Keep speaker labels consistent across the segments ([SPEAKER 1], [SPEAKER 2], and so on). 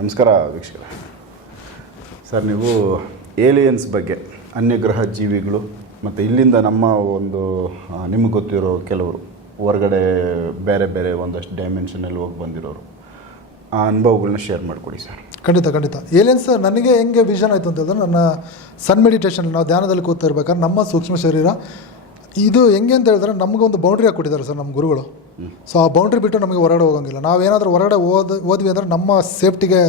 [SPEAKER 1] ನಮಸ್ಕಾರ ವೀಕ್ಷಕರ. ಸರ್, ನೀವು ಏಲಿಯನ್ಸ್ ಬಗ್ಗೆ, ಅನ್ಯಗ್ರಹ ಜೀವಿಗಳು, ಮತ್ತು ಇಲ್ಲಿಂದ ನಮ್ಮ ಒಂದು ನಿಮಗೆ ಗೊತ್ತಿರೋ ಕೆಲವರು, ಹೊರಗಡೆ ಬೇರೆ ಬೇರೆ ಒಂದಷ್ಟು ಡೈಮೆನ್ಷನಲ್ಲಿ ಹೋಗಿ ಬಂದಿರೋರು, ಆ ಅನುಭವಗಳನ್ನ ಶೇರ್ ಮಾಡಿಕೊಡಿ ಸರ್.
[SPEAKER 2] ಖಂಡಿತ ಖಂಡಿತ. ಏಲಿಯನ್ಸ್ ನನಗೆ ಹೆಂಗೆ ವಿಷನ್ ಆಯಿತು ಅಂತಂದರೆ ನನ್ನ ಸನ್ ಮೆಡಿಟೇಷನ್ ನಾವು ಧ್ಯಾನದಲ್ಲಿ ಕೂತಾ ಇರ್ಬೇಕಾದ್ರೆ ನಮ್ಮ ಸೂಕ್ಷ್ಮ ಶರೀರ, ಇದು ಹೆಂಗೆ ಅಂತ ಹೇಳಿದ್ರೆ, ನಮಗೆ ಒಂದು ಬೌಂಡ್ರಿ ಹಾಕಿ ಕೊಟ್ಟಿದ್ದಾರೆ ಸರ್, ನಮ್ಮ ಗುರುಗಳು. ಸೊ ಆ ಬೌಂಡ್ರಿ ಬಿಟ್ಟು ನಮಗೆ ಹೊರಗಡೆ ಹೋಗಂಗಿಲ್ಲ. ನಾವೇನಾದರೂ ಹೊರಗಡೆ ಓದ್ ಹೋದ್ವಿ ಅಂದರೆ ನಮ್ಮ ಸೇಫ್ಟಿಗೆ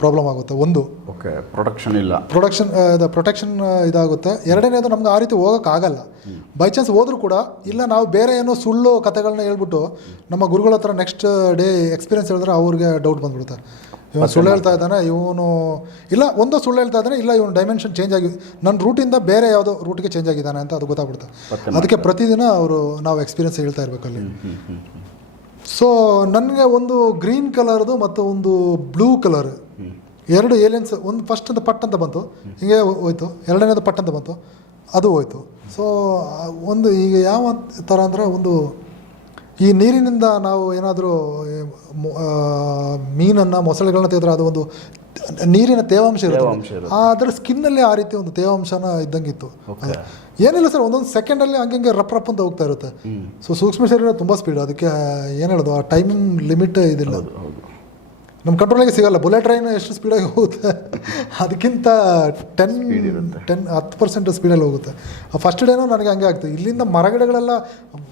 [SPEAKER 2] ಪ್ರಾಬ್ಲಮ್ ಆಗುತ್ತೆ ಒಂದು.
[SPEAKER 1] ಓಕೆ ಪ್ರೊಟೆಕ್ಷನ್ ಇಲ್ಲ.
[SPEAKER 2] ಪ್ರೊಡಕ್ಷನ್ ಪ್ರೊಟೆಕ್ಷನ್ ಇದಾಗುತ್ತೆ. ಎರಡನೇದು ನಮ್ಗೆ ಆ ರೀತಿ ಹೋಗೋಕ್ಕಾಗಲ್ಲ. ಬೈ ಚಾನ್ಸ್ ಹೋದರೂ ಕೂಡ ಇಲ್ಲ ನಾವು ಬೇರೆ ಏನೋ ಸುಳ್ಳು ಕಥೆಗಳನ್ನ ಹೇಳ್ಬಿಟ್ಟು ನಮ್ಮ ಗುರುಗಳ ಹತ್ರ ನೆಕ್ಸ್ಟ್ ಡೇ ಎಕ್ಸ್ಪೀರಿಯನ್ಸ್ ಹೇಳಿದ್ರೆ ಅವ್ರಿಗೆ ಡೌಟ್ ಬಂದ್ಬಿಡುತ್ತೆ. ಇವನು ಸುಳ್ಳು ಹೇಳ್ತಾ ಇದ್ದಾನೆ ಇವನು ಇಲ್ಲ ಒಂದು ಸುಳ್ಳು ಹೇಳ್ತಾ ಇದ್ದಾನೆ ಇಲ್ಲ ಇವನು ಡೈಮೆನ್ಷನ್ ಚೇಂಜ್ ಆಗಿ ನನ್ನ ರೂಟಿಂದ ಬೇರೆ ಯಾವುದೋ ರೂಟ್ಗೆ ಚೇಂಜ್ ಆಗಿದ್ದಾನೆ ಅಂತ ಅದು ಗೊತ್ತಾಗ್ಬಿಡುತ್ತೆ. ಅದಕ್ಕೆ ಪ್ರತಿದಿನ ಅವರು ನಾವು ಎಕ್ಸ್ಪೀರಿಯನ್ಸ್ ಹೇಳ್ತಾ ಇರಬೇಕಲ್ಲಿ. ಸೊ ನನಗೆ ಒಂದು ಗ್ರೀನ್ ಕಲರ್ದು ಮತ್ತು ಒಂದು ಬ್ಲೂ ಕಲರ್ ಎರಡು ಏಲಿಯನ್ಸ್ ಒಂದು ಫಸ್ಟ್ ಅಂತ ಪಟ್ ಅಂತ ಬಂತು. ಹಿಂಗೆ ಹೋಯ್ತು. ಎರಡನೇದು ಪಟ್ ಅಂತ ಬಂತು. ಅದು ಹೋಯ್ತು. ಸೊ ಒಂದು ಈಗ ಯಾವ ಥರ ಅಂದರೆ ಒಂದು ಈ ನೀರಿನಿಂದ ನಾವು ಏನಾದರೂ ಮೀನನ್ನು, ಮೊಸಳೆಗಳನ್ನ ತೆಗೆದ್ರೆ ಅದು ಒಂದು ನೀರಿನ ತೇವಾಂಶ ಇರುತ್ತೆ. ಅದರ ಸ್ಕಿನ್ನಲ್ಲಿ ಆ ರೀತಿ ಒಂದು ತೇವಾಂಶನ ಇದ್ದಂಗಿತ್ತು. ಏನಿಲ್ಲ ಸರ್ ಒಂದೊಂದು ಸೆಕೆಂಡಲ್ಲಿ ಹಂಗೆ ರಪ್ ರಪ್ ಅಂತ ಹೋಗ್ತಾ ಇರುತ್ತೆ. ಸೊ ಸೂಕ್ಷ್ಮ ಶರೀರ ತುಂಬ ಸ್ಪೀಡ್ ಅದಕ್ಕೆ ಏನು ಹೇಳೋದು ಆ ಟೈಮಿಂಗ್ ಲಿಮಿಟ್ ಇದಿಲ್ಲ. ನಮ್ಮ ಕಂಟ್ರೋಲಿಗೆ ಸಿಗಲ್ಲ. ಬುಲೆಟ್ ಟ್ರೈನ್ ಎಷ್ಟು ಸ್ಪೀಡಾಗಿ ಹೋಗುತ್ತೆ? ಅದಕ್ಕಿಂತ ಟೆನ್ ಟೆನ್ ಹತ್ತು ಪರ್ಸೆಂಟ್ ಸ್ಪೀಡಲ್ಲಿ ಹೋಗುತ್ತೆ. ಆ ಫಸ್ಟ್ ಡೇನೂ ನನಗೆ ಹಂಗೆ ಆಗ್ತದೆ ಇಲ್ಲಿಂದ ಮರಗಿಡಗಳೆಲ್ಲ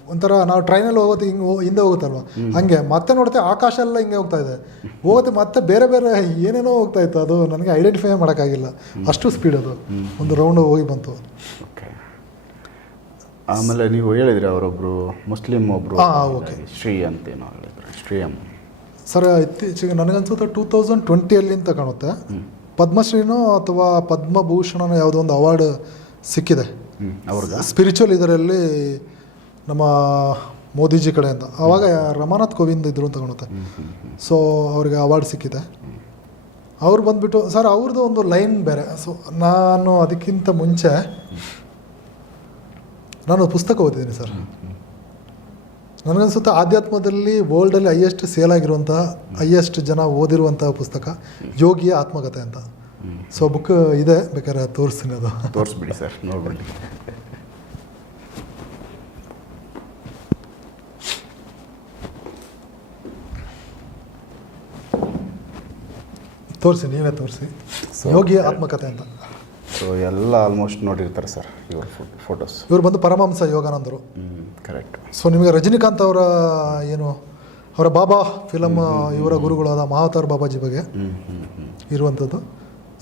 [SPEAKER 2] ಒಂಥರ ನಾವು ಟ್ರೈನಲ್ಲಿ ಹೋಗುತ್ತೆ ಹಿಂಗೆ ಹಿಂದೆ ಹೋಗುತ್ತಲ್ವ? ಹಂಗೆ. ಮತ್ತೆ ನೋಡ್ತೆ ಆಕಾಶ ಎಲ್ಲ ಹಿಂಗೆ ಹೋಗ್ತಾ ಇದೆ. ಹೋಗುತ್ತೆ ಮತ್ತೆ ಬೇರೆ ಬೇರೆ ಏನೇನೋ ಹೋಗ್ತಾ ಇತ್ತು. ಅದು ನನಗೆ ಐಡೆಂಟಿಫೈ ಮಾಡೋಕ್ಕಾಗಿಲ್ಲ. ಅಷ್ಟು ಸ್ಪೀಡ್ ಅದು. ಒಂದು ರೌಂಡ್ ಹೋಗಿ ಬಂತು.
[SPEAKER 1] ಆಮೇಲೆ ನೀವು ಹೇಳಿದ್ರಿ ಅವರೊಬ್ಬರು ಮುಸ್ಲಿಂ ಒಬ್ಬರು ಶ್ರೀ ಅಂತೇನೋ ಹೇಳಿದ್ರು. ಶ್ರೀ ಅಮ್ಮ.
[SPEAKER 2] ಸರ್ ಇತ್ತೀಚೆಗೆ ನನಗನ್ಸುತ್ತೆ ಟೂ ತೌಸಂಡ್ ಟ್ವೆಂಟಿಯಲ್ಲಿ ಅಂತ ಕಾಣುತ್ತೆ. ಪದ್ಮಶ್ರೀನೋ ಅಥವಾ ಪದ್ಮಭೂಷಣನೋ ಯಾವುದೋ ಒಂದು ಅವಾರ್ಡ್ ಸಿಕ್ಕಿದೆ.
[SPEAKER 1] ಅವ್ರಿಗೆ
[SPEAKER 2] ಸ್ಪಿರಿಚುವಲ್ ಇದರಲ್ಲಿ ನಮ್ಮ ಮೋದಿಜಿ ಕಡೆಯಿಂದ. ಆವಾಗ ರಮಾನಾಥ್ ಕೋವಿಂದ್ ಇದ್ರು ಅಂತ ಕಾಣುತ್ತೆ. ಸೊ ಅವ್ರಿಗೆ ಅವಾರ್ಡ್ ಸಿಕ್ಕಿದೆ. ಅವ್ರು ಬಂದ್ಬಿಟ್ಟು ಸರ್ ಅವ್ರದ್ದು ಒಂದು ಲೈನ್ ಬೇರೆ. ಸೊ ನಾನು ಅದಕ್ಕಿಂತ ಮುಂಚೆ ನಾನು ಪುಸ್ತಕ ಓದಿದ್ದೀನಿ ಸರ್. ನನಗನ್ಸುತ್ತೆ ಆಧ್ಯಾತ್ಮದಲ್ಲಿ ವರ್ಲ್ಡಲ್ಲಿ ಹೈಯೆಸ್ಟ್ ಸೇಲ್ ಆಗಿರುವಂತಹ ಹೈಯೆಸ್ಟ್ ಜನ ಓದಿರುವಂತಹ ಪುಸ್ತಕ ಯೋಗಿಯ ಆತ್ಮಕಥೆ ಅಂತ. ಸೊ ಬುಕ್ ಇದೆ ಬೇಕಾದ್ರೆ ತೋರಿಸ್ತೀನಿ ಅದು.
[SPEAKER 1] ತೋರಿಸ್ಬಿಡಿ ಸರ್ ನೋಡ್ಬಿಡಿ.
[SPEAKER 2] ತೋರಿಸಿ ನೀವೇ ತೋರಿಸಿ. ಯೋಗಿಯ ಆತ್ಮಕಥೆ ಅಂತ.
[SPEAKER 1] ಸೊ ಎಲ್ಲ ಆಲ್ಮೋಸ್ಟ್ ನೋಡಿರ್ತಾರೆ ಸರ್ ಇವ್ರ ಫೋಟೋಸ್
[SPEAKER 2] ಇವರು ಬಂದು ಪರಮಹಂಸ ಯೋಗಾನಂದರು.
[SPEAKER 1] ಕರೆಕ್ಟ್
[SPEAKER 2] ಸೊ ನಿಮಗೆ ರಜನಿಕಾಂತ್ ಅವರ ಏನು ಅವರ ಬಾಬಾ ಫಿಲಮ್ ಇವರ ಗುರುಗಳಾದ ಮಹಾವತಾರ್ ಬಾಬಾಜಿ ಬಗ್ಗೆ ಇರುವಂಥದ್ದು.